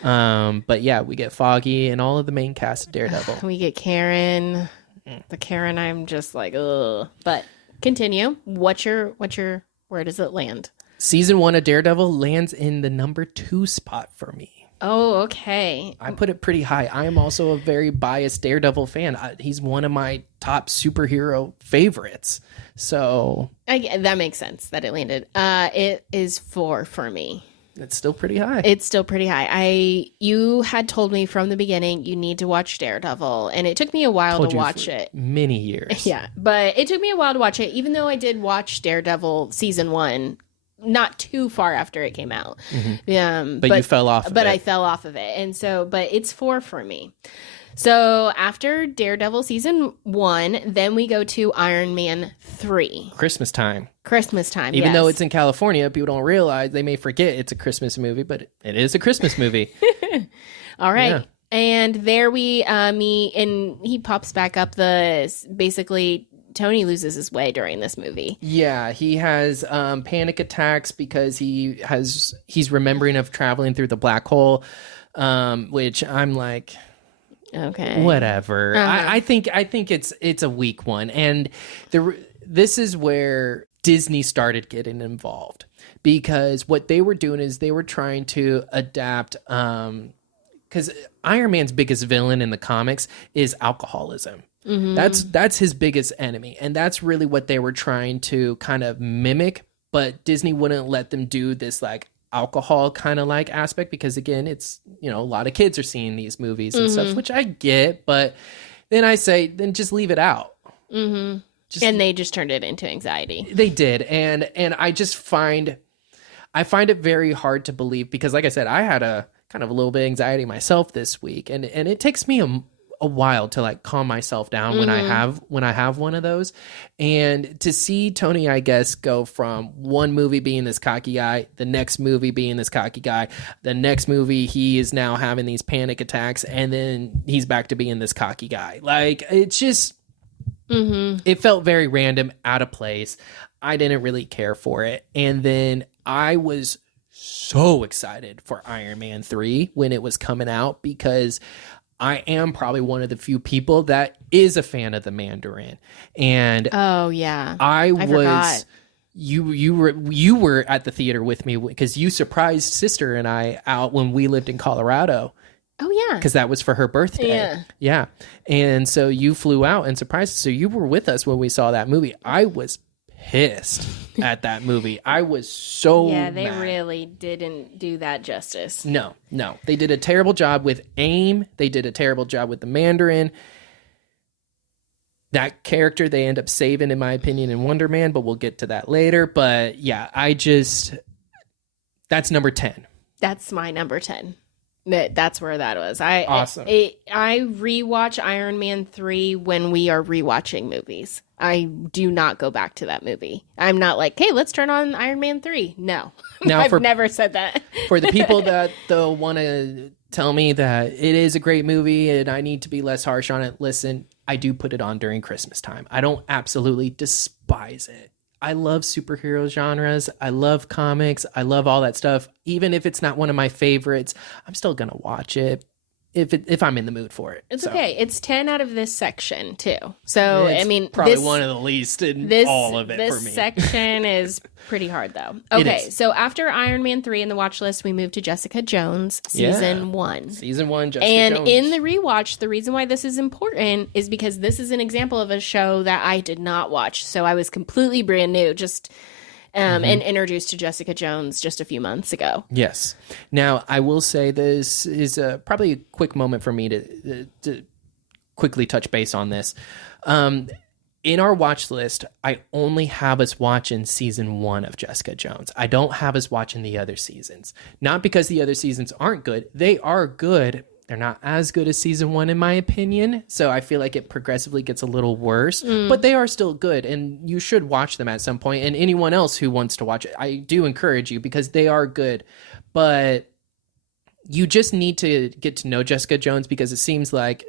But yeah, we get Foggy and all of the main cast of Daredevil. We get Karen. The Karen, I'm just like, ugh. But continue. What's your where does it land? Season 1 of Daredevil lands in the number 2 spot for me. Oh, okay. I put it pretty high. I am also a very biased Daredevil fan. He's one of my top superhero favorites. So that makes sense that it landed. It is 4 for me. It's still pretty high. It's still pretty high. You had told me from the beginning you need to watch Daredevil, and it took me a while to watch it. Many years. Yeah, but it took me a while to watch it, even though I did watch Daredevil season 1 not too far after it came out. But you fell off of but it. I fell off of it. And so, but it's 4 for me. So after Daredevil season 1, then we go to Iron Man 3. Christmas time. Even though it's in California, people don't realize, they may forget it's a Christmas movie, but it is a Christmas movie. All right. Yeah. And there we meet, and he pops back up basically Tony loses his way during this movie. Yeah, he has panic attacks because he's remembering of traveling through the black hole, which I'm like, okay, whatever. I think it's a weak one, and this is where Disney started getting involved, because what they were doing is they were trying to adapt. Because Iron Man's biggest villain in the comics is alcoholism. Mm-hmm. That's his biggest enemy, and that's really what they were trying to kind of mimic, but Disney wouldn't let them do this like alcohol kind of like aspect, because again, it's, a lot of kids are seeing these movies and stuff, which I get, but then I say, then just leave it out. And they just turned it into anxiety. They did, and I just find it very hard to believe, because like I said, I had a kind of a little bit of anxiety myself this week, and it takes me a while to like calm myself down when I have one of those. And to see Tony, I guess, go from one movie being this cocky guy, the next movie being this cocky guy, the next movie he is now having these panic attacks, and then he's back to being this cocky guy. Like, it's just it felt very random, out of place. I didn't really care for it. And then I was so excited for Iron Man 3 when it was coming out, because I am probably one of the few people that is a fan of the Mandarin. And oh yeah, I forgot. You were at the theater with me because you surprised sister and I out when we lived in Colorado. Oh yeah, because that was for her birthday. Yeah, and so you flew out and surprised us. So you were with us when we saw that movie. I was pissed at that movie. I was so they mad. really didn't do that justice. No, they did a terrible job with AIM. They did a terrible job with the Mandarin. That character they end up saving, in my opinion, in Wonder Man, but we'll get to that later. But yeah, that's number 10. That's my number 10. That's where that was. Awesome. I rewatch Iron Man 3 when we are rewatching movies. I do not go back to that movie. I'm not like, hey, let's turn on Iron Man 3. No. Now, I've never said that. For the people that though want to tell me that it is a great movie and I need to be less harsh on it, listen, I do put it on during Christmas time. I don't absolutely despise it. I love superhero genres. I love comics. I love all that stuff. Even if it's not one of my favorites, I'm still going to watch it if I'm in the mood for it. It's okay. It's 10 out of this section too. So, it's I mean, probably one of the least in all of it for me. This section is pretty hard though. Okay. So after Iron Man 3 in the watch list, we move to Jessica Jones season 1. Season 1, Jessica Jones. And in the rewatch, the reason why this is important is because this is an example of a show that I did not watch. So I was completely brand new, and introduced to Jessica Jones just a few months ago. Yes. Now, I will say this is probably a quick moment for me to quickly touch base on this. In our watch list, I only have us watching season 1 of Jessica Jones. I don't have us watching the other seasons. Not because the other seasons aren't good. They are good. They're not as good as season 1, in my opinion. So I feel like it progressively gets a little worse, but they are still good, and you should watch them at some point. And anyone else who wants to watch it, I do encourage you, because they are good. But you just need to get to know Jessica Jones, because it seems like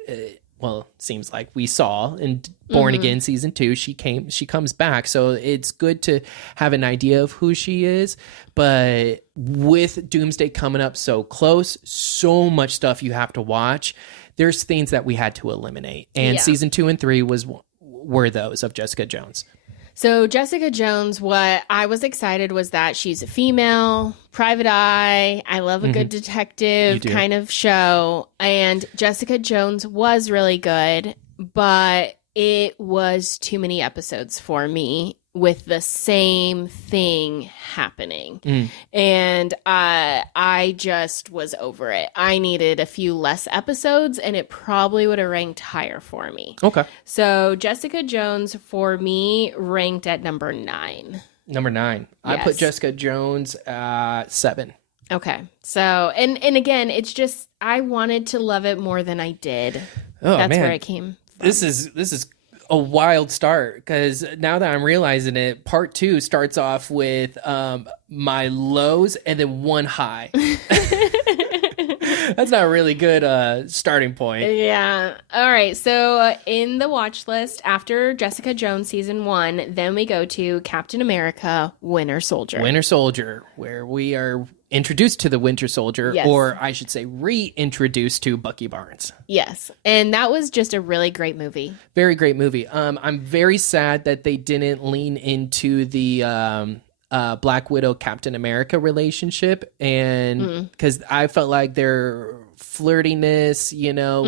well, seems like we saw in Born Again season 2, she comes back. So it's good to have an idea of who she is. But with Doomsday coming up so close, so much stuff you have to watch. There's things that we had to eliminate. And season 2 and 3 were those of Jessica Jones. So Jessica Jones, what I was excited was that she's a female, private eye. I love a good detective kind of show. And Jessica Jones was really good, but it was too many episodes for me with the same thing happening. And I just was over it. I needed a few less episodes and it probably would have ranked higher for me. Okay. So Jessica Jones for me ranked at number 9. Number 9. I put Jessica Jones 7. Okay. So, and again, it's just, I wanted to love it more than I did. Oh, That's man. where it came from. This is a wild start, because now that I'm realizing it, part 2 starts off with my lows and then one high. That's not a really good starting point. Yeah. All right. So in the watch list, after Jessica Jones season 1, then we go to Captain America, Winter Soldier. Winter Soldier, where we are introduced to the Winter Soldier, or I should say reintroduced to Bucky Barnes. Yes. And that was just a really great movie. Very great movie. I'm very sad that they didn't lean into the Black Widow Captain America relationship, and because I felt like their flirtiness,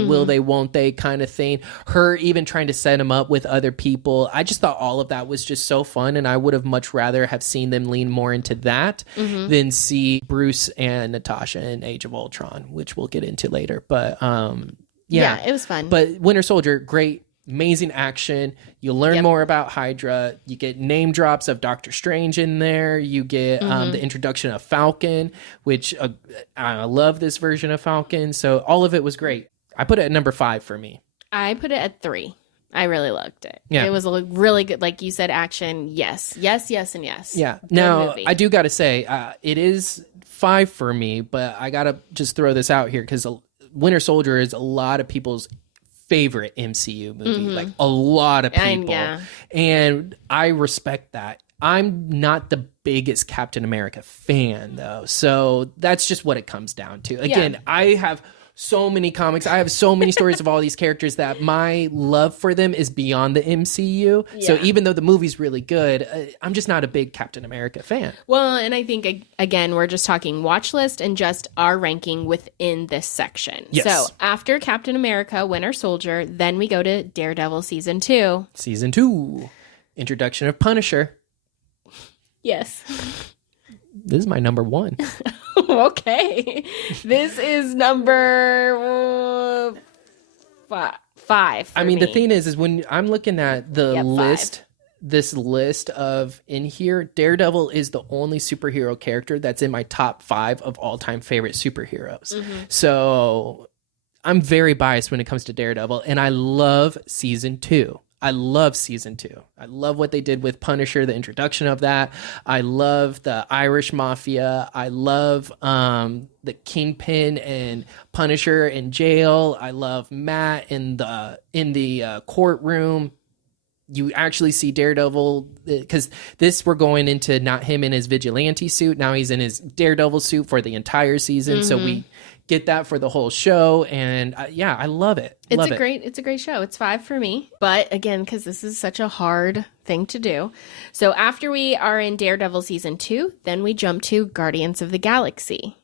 will they, won't they kind of thing, her even trying to set him up with other people, I just thought all of that was just so fun, and I would have much rather have seen them lean more into that than see Bruce and Natasha in Age of Ultron, which we'll get into later. But yeah, it was fun. But Winter Soldier, great. Amazing action. You learn more about Hydra. You get name drops of Doctor Strange in there. You get the introduction of Falcon, which I love this version of Falcon. So all of it was great. I put it at number 5 for me. I put it at 3. I really loved it. Yeah. It was a really good, like you said, action. Yes, yes, yes, and yes. Yeah. Good Now, movie. I do got to say, it is 5 for me, but I got to just throw this out here because Winter Soldier is a lot of people's favorite MCU movie, like a lot of people. And I respect that. I'm not the biggest Captain America fan, though. So that's just what it comes down to. Again, I have so many comics. I have so many stories of all these characters that my love for them is beyond the MCU. So even though the movie's really good, I'm just not a big Captain America fan. Well, and I think, again, we're just talking watch list and just our ranking within this section. Yes. So after Captain America, Winter Soldier, then we go to Daredevil season 2. Season 2. Introduction of Punisher. Yes. This is my number 1. Okay. This is number 5. I mean, the thing is when I'm looking at the list, this list of in here, Daredevil is the only superhero character that's in my top 5 of all-time favorite superheroes. So I'm very biased when it comes to Daredevil, and I love season 2. I love season 2. I love what they did with Punisher, the introduction of that. I love the Irish Mafia. I love the Kingpin and Punisher in jail. I love Matt in the courtroom. You actually see Daredevil, because this we're going into not him in his vigilante suit. Now he's in his Daredevil suit for the entire season. So we get that for the whole show, and I love it. It's a great show. It's 5 for me, but again, because this is such a hard thing to do. So after we are in Daredevil season 2, then we jump to Guardians of the Galaxy,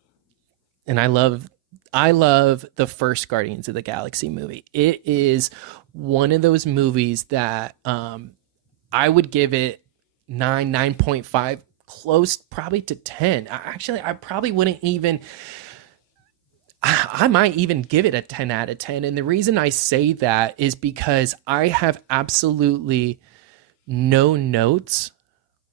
and I love the first Guardians of the Galaxy movie. It is one of those movies that I would give it 9.5, close probably to 10. I probably wouldn't even. I might even give it a 10 out of 10. And the reason I say that is because I have absolutely no notes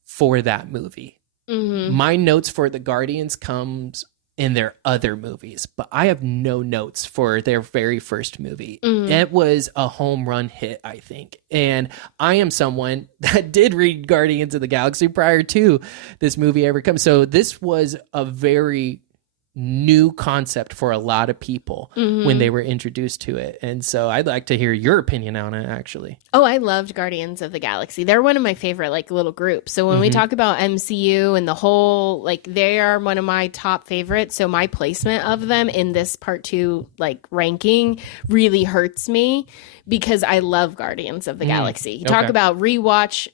for that movie. My notes for the Guardians comes in their other movies, but I have no notes for their very first movie. It was a home run hit, I think. And I am someone that did read Guardians of the Galaxy prior to this movie ever come. So this was a very new concept for a lot of people when they were introduced to it. And so I'd like to hear your opinion on it, actually. Oh, I loved Guardians of the Galaxy. They're one of my favorite, like, little groups. So when we talk about MCU and the whole, like, they are one of my top favorites. So my placement of them in this part 2, like, ranking really hurts me because I love Guardians of the Galaxy. Talk about rewatch.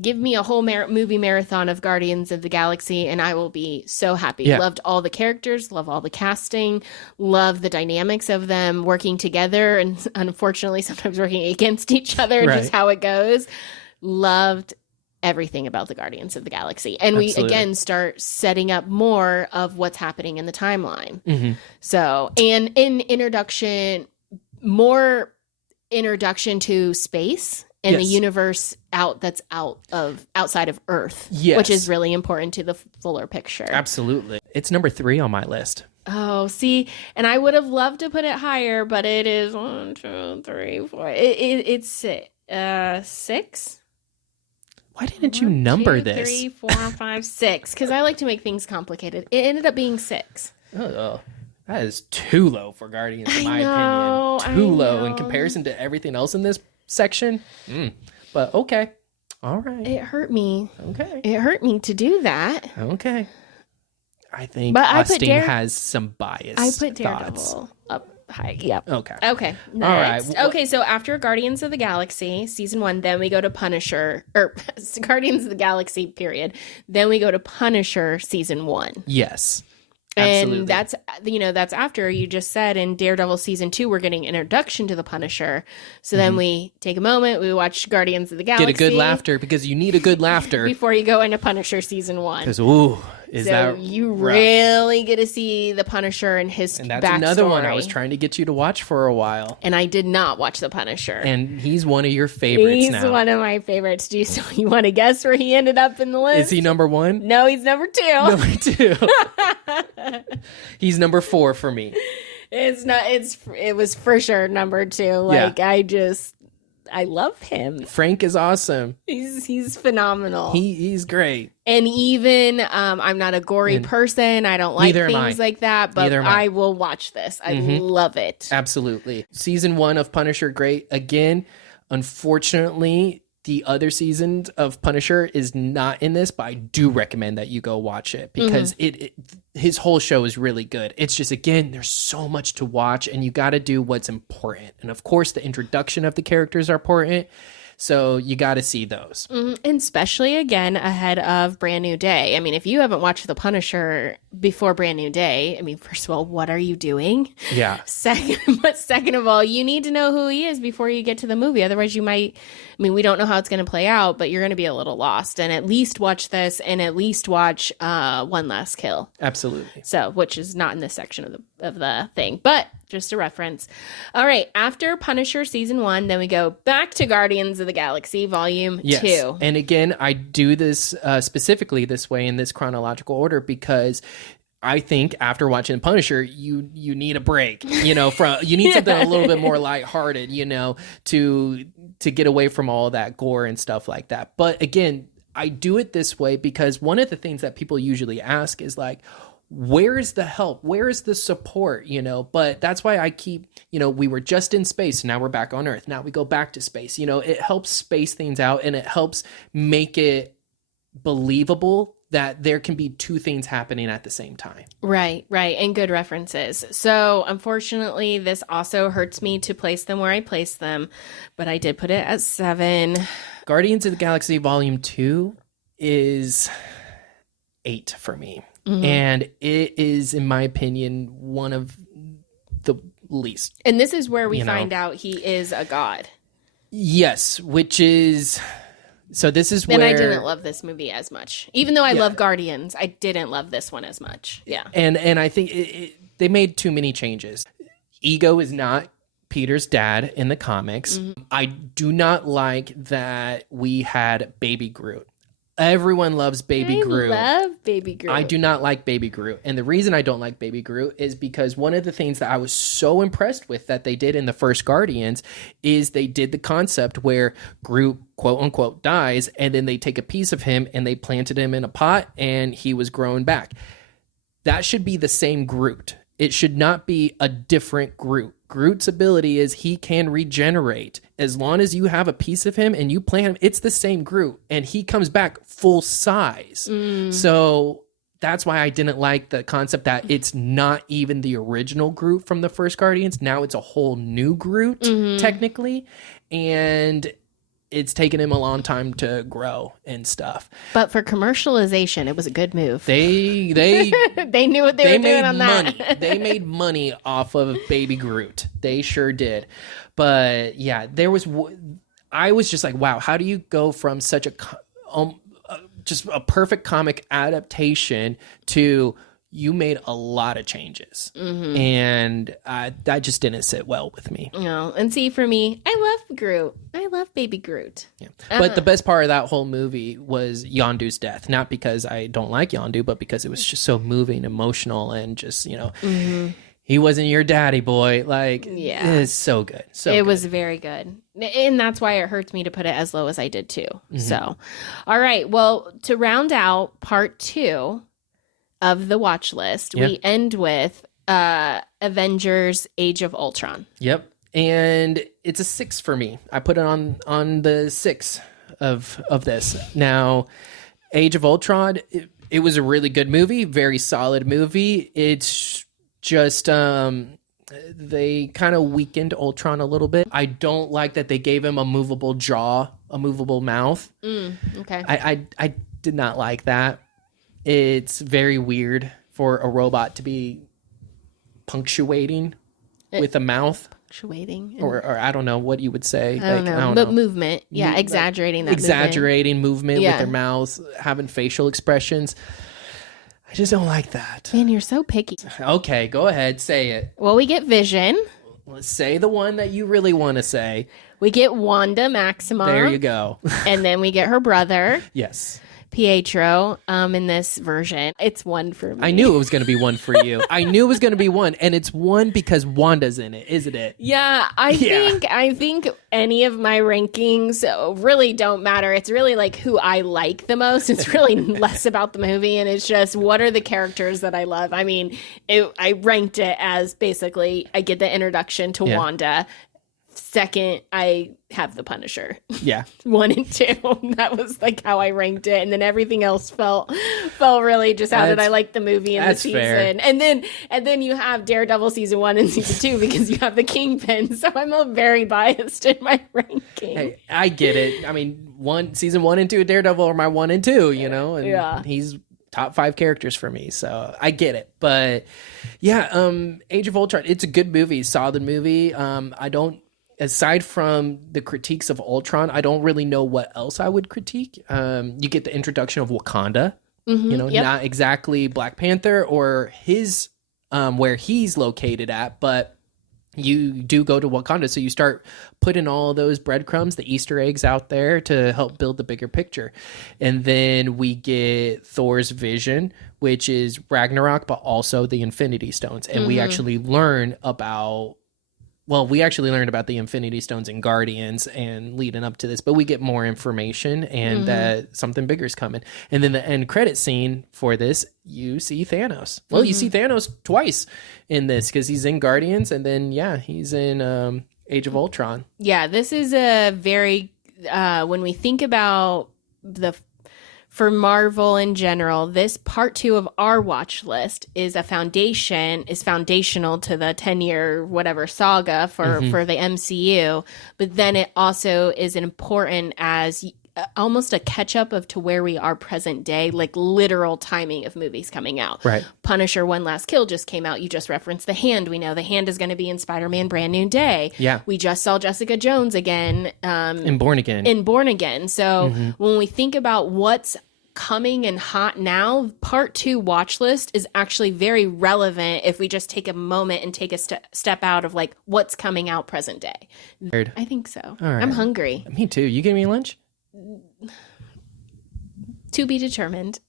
Give me a whole movie marathon of Guardians of the Galaxy and I will be so happy. Yeah. Loved all the characters, love all the casting, love the dynamics of them working together and unfortunately sometimes working against each other and just how it goes. Loved everything about the Guardians of the Galaxy. And we again start setting up more of what's happening in the timeline. So, and in more introduction to space and the universe outside of Earth, which is really important to the fuller picture. Absolutely. It's number 3 on my list. Oh, see, and I would have loved to put it higher, but it is 1, 2, 3, 4. It's 6. Why didn't you number 2, this? 3, 4, 5, 6. Because I like to make things complicated. It ended up being 6. Oh, that is too low for Guardians, in my opinion. Too low in comparison to everything else in this section. But okay. All right. It hurt me. Okay. It hurt me to do that. Okay. I think But Austine has some bias. I put Daredevil up high. Yep. Okay. Okay. Next. All right. Okay, so after Guardians of the Galaxy, season 1, then we go to Punisher, or Guardians of the Galaxy, period. Then we go to Punisher, season 1. Yes. Absolutely. And that's after you just said in Daredevil season 2, we're getting introduction to the Punisher. So then we take a moment, we watch Guardians of the Galaxy. Get a good laughter because you need a good laughter. Before you go into Punisher season 1. Because, you really get to see the Punisher and his And that's backstory. another one I was trying to get you to watch for a while. And I did not watch the Punisher. And he's one of your favorites now. He's one of my favorites. Do you want to guess where he ended up in the list? Is he number 1? No, he's number 2. Number 2. He's number 4 for me. It was for sure number 2. Like, I love him. Frank is awesome. He's phenomenal. He's great. And even I'm not a gory person. I don't like things like that, but I will watch this. I love it. Absolutely. Season 1 of Punisher, great. Again, unfortunately, the other seasons of Punisher is not in this, but I do recommend that you go watch it because his whole show is really good. It's just, again, there's so much to watch and you got to do what's important. And of course, the introduction of the characters are important. So you got to see those. And especially, again, ahead of Brand New Day. I mean, if you haven't watched The Punisher before Brand New Day, I mean, first of all, what are you doing? Yeah. Second of all, you need to know who he is before you get to the movie. Otherwise, you might, I mean, we don't know how it's going to play out, but you're going to be a little lost. And at least watch this and at least watch One Last Kill. Absolutely. So, which is not in this section of the thing, but just a reference. All right. After Punisher season 1, then we go back to Guardians of the Galaxy volume 2. And again, I do this specifically this way in this chronological order because I think after watching Punisher, you need a break, you need something a little bit more lighthearted, to get away from all that gore and stuff like that. But again, I do it this way because one of the things that people usually ask is like, where is the help? Where is the support? But that's why I keep, we were just in space. Now we're back on Earth. Now we go back to space. It helps space things out and it helps make it believable that there can be two things happening at the same time. Right. And good references. So unfortunately, this also hurts me to place them where I place them, but I did put it at 7. Guardians of the Galaxy Volume 2 is 8 for me. And it is, in my opinion, one of the least. And this is where we find out he is a god. Yes, which is... So this is where... And I didn't love this movie as much. Even though I love Guardians, I didn't love this one as much. Yeah. And I think they made too many changes. Ego is not Peter's dad in the comics. I do not like that we had Baby Groot. Everyone loves Baby Groot. I love Baby Groot. I do not like Baby Groot. And the reason I don't like Baby Groot is because one of the things that I was so impressed with that they did in the first Guardians is they did the concept where Groot, quote unquote, dies, and then they take a piece of him and they planted him in a pot and he was growing back. that should be the same Groot. It should not be a different Groot. Groot's ability is he can regenerate. As long as you have a piece of him and you play him, it's the same Groot. And he comes back full size. So that's why I didn't like the concept that it's not even the original Groot from the first Guardians. Now it's a whole new Groot, technically. And it's taken him a long time to grow and stuff. But for commercialization, it was a good move. They They knew what they were doing on money. that. They made money off of Baby Groot. They sure did. But yeah, I was just like, wow, how do you go from such just a perfect comic adaptation to you made a lot of changes, and that just didn't sit well with me. No, and see, for me, I love Groot. I love Baby Groot. Yeah. But the best part of that whole movie was Yondu's death. Not because I don't like Yondu, but because it was just so moving, emotional, and just, he wasn't your daddy, boy. Like, it's so good. It was very good. And that's why it hurts me to put it as low as I did, too. So, all right. Well, to round out part 2 of the watch list, we end with Avengers Age of Ultron. Yep. And it's a 6 for me. I put it on the 6 of this. Now, Age of Ultron, it was a really good movie, very solid movie. It's just they kind of weakened Ultron a little bit. I don't like that they gave him a movable jaw, a movable mouth. Okay. I did not like that. It's very weird for a robot to be punctuating with a mouth. Punctuating. Or I don't know what you would say. I don't know. But movement. Yeah, exaggerating that exaggerating movement with their mouths, having facial expressions. I just don't like that. Man, you're so picky. Okay, go ahead. Say it. Well, we get Vision. Let's say the one that you really want to say. We get Wanda Maximoff. There you go. And then we get her brother. Yes. Pietro in this version. It's 1 for me. I knew it was going to be 1 for you. I knew it was going to be 1, and it's 1 because Wanda's in it, isn't it? Yeah, I think any of my rankings really don't matter. It's really like who I like the most. It's really less about the movie, and it's just what are the characters that I love. I mean, I ranked it as basically I get the introduction to Wanda. Second, I have the Punisher. Yeah. 1 and 2. That was like how I ranked it. And then everything else felt really just how did I like the movie and the season. Fair. And then you have Daredevil season 1 and season 2 because you have the Kingpin. So I'm very biased in my ranking. Hey, I get it. I mean, season 1 and 2 of Daredevil are my 1 and 2, and he's top 5 characters for me, so I get it. But yeah, Age of Ultron, it's a good movie, solid movie. Aside from the critiques of Ultron, I don't really know what else I would critique. You get the introduction of Wakanda, not exactly Black Panther or his where he's located at, but you do go to Wakanda, so you start putting all those breadcrumbs, the Easter eggs out there to help build the bigger picture. And then we get Thor's vision, which is Ragnarok, but also the Infinity Stones. And we actually learn about the Infinity Stones in Guardians and leading up to this, but we get more information and that something bigger is coming. And then the end credit scene for this, you see Thanos. Well, you see Thanos twice in this because he's in Guardians and then, he's in Age of Ultron. Yeah, this is a very, when we think about for Marvel in general, this part 2 of our watch list is foundational to the 10-year whatever saga for the MCU. But then it also is important as almost a catch up to where we are present day, like literal timing of movies coming out. Right. Punisher: One Last Kill just came out. You just referenced The Hand. We know The Hand is going to be in Spider-Man: Brand New Day. Yeah. We just saw Jessica Jones again. In Born Again. So when we think about what's coming and hot now, part 2 watch list is actually very relevant if we just take a moment and take a step out of like what's coming out present day. Weird. I think so. All right. I'm hungry. Me too. You getting me lunch? To be determined.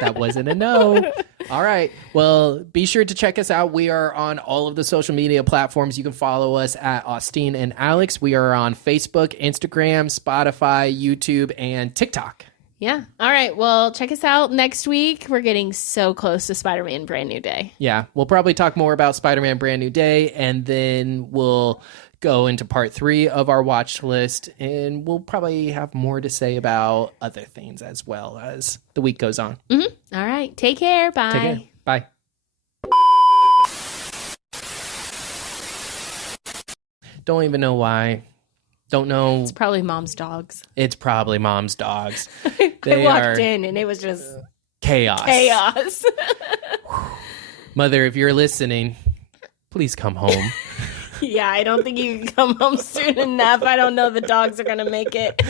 That wasn't a no. All right. Well, be sure to check us out. We are on all of the social media platforms. You can follow us at Austine and Alex. We are on Facebook, Instagram, Spotify, YouTube, and TikTok. Yeah. All right. Well, check us out next week. We're getting so close to Spider-Man Brand New Day. Yeah, we'll probably talk more about Spider-Man Brand New Day, and then we'll go into part 3 of our watch list, and we'll probably have more to say about other things as well as the week goes on. All right. Take care. Bye. Take care. Bye. Don't even know why. Don't know. It's probably mom's dogs. It's probably mom's dogs. I They walked are in and it was just chaos. chaos. Mother, if you're listening, please come home. Yeah, I don't think you can come home soon enough. I don't know the dogs are going to make it.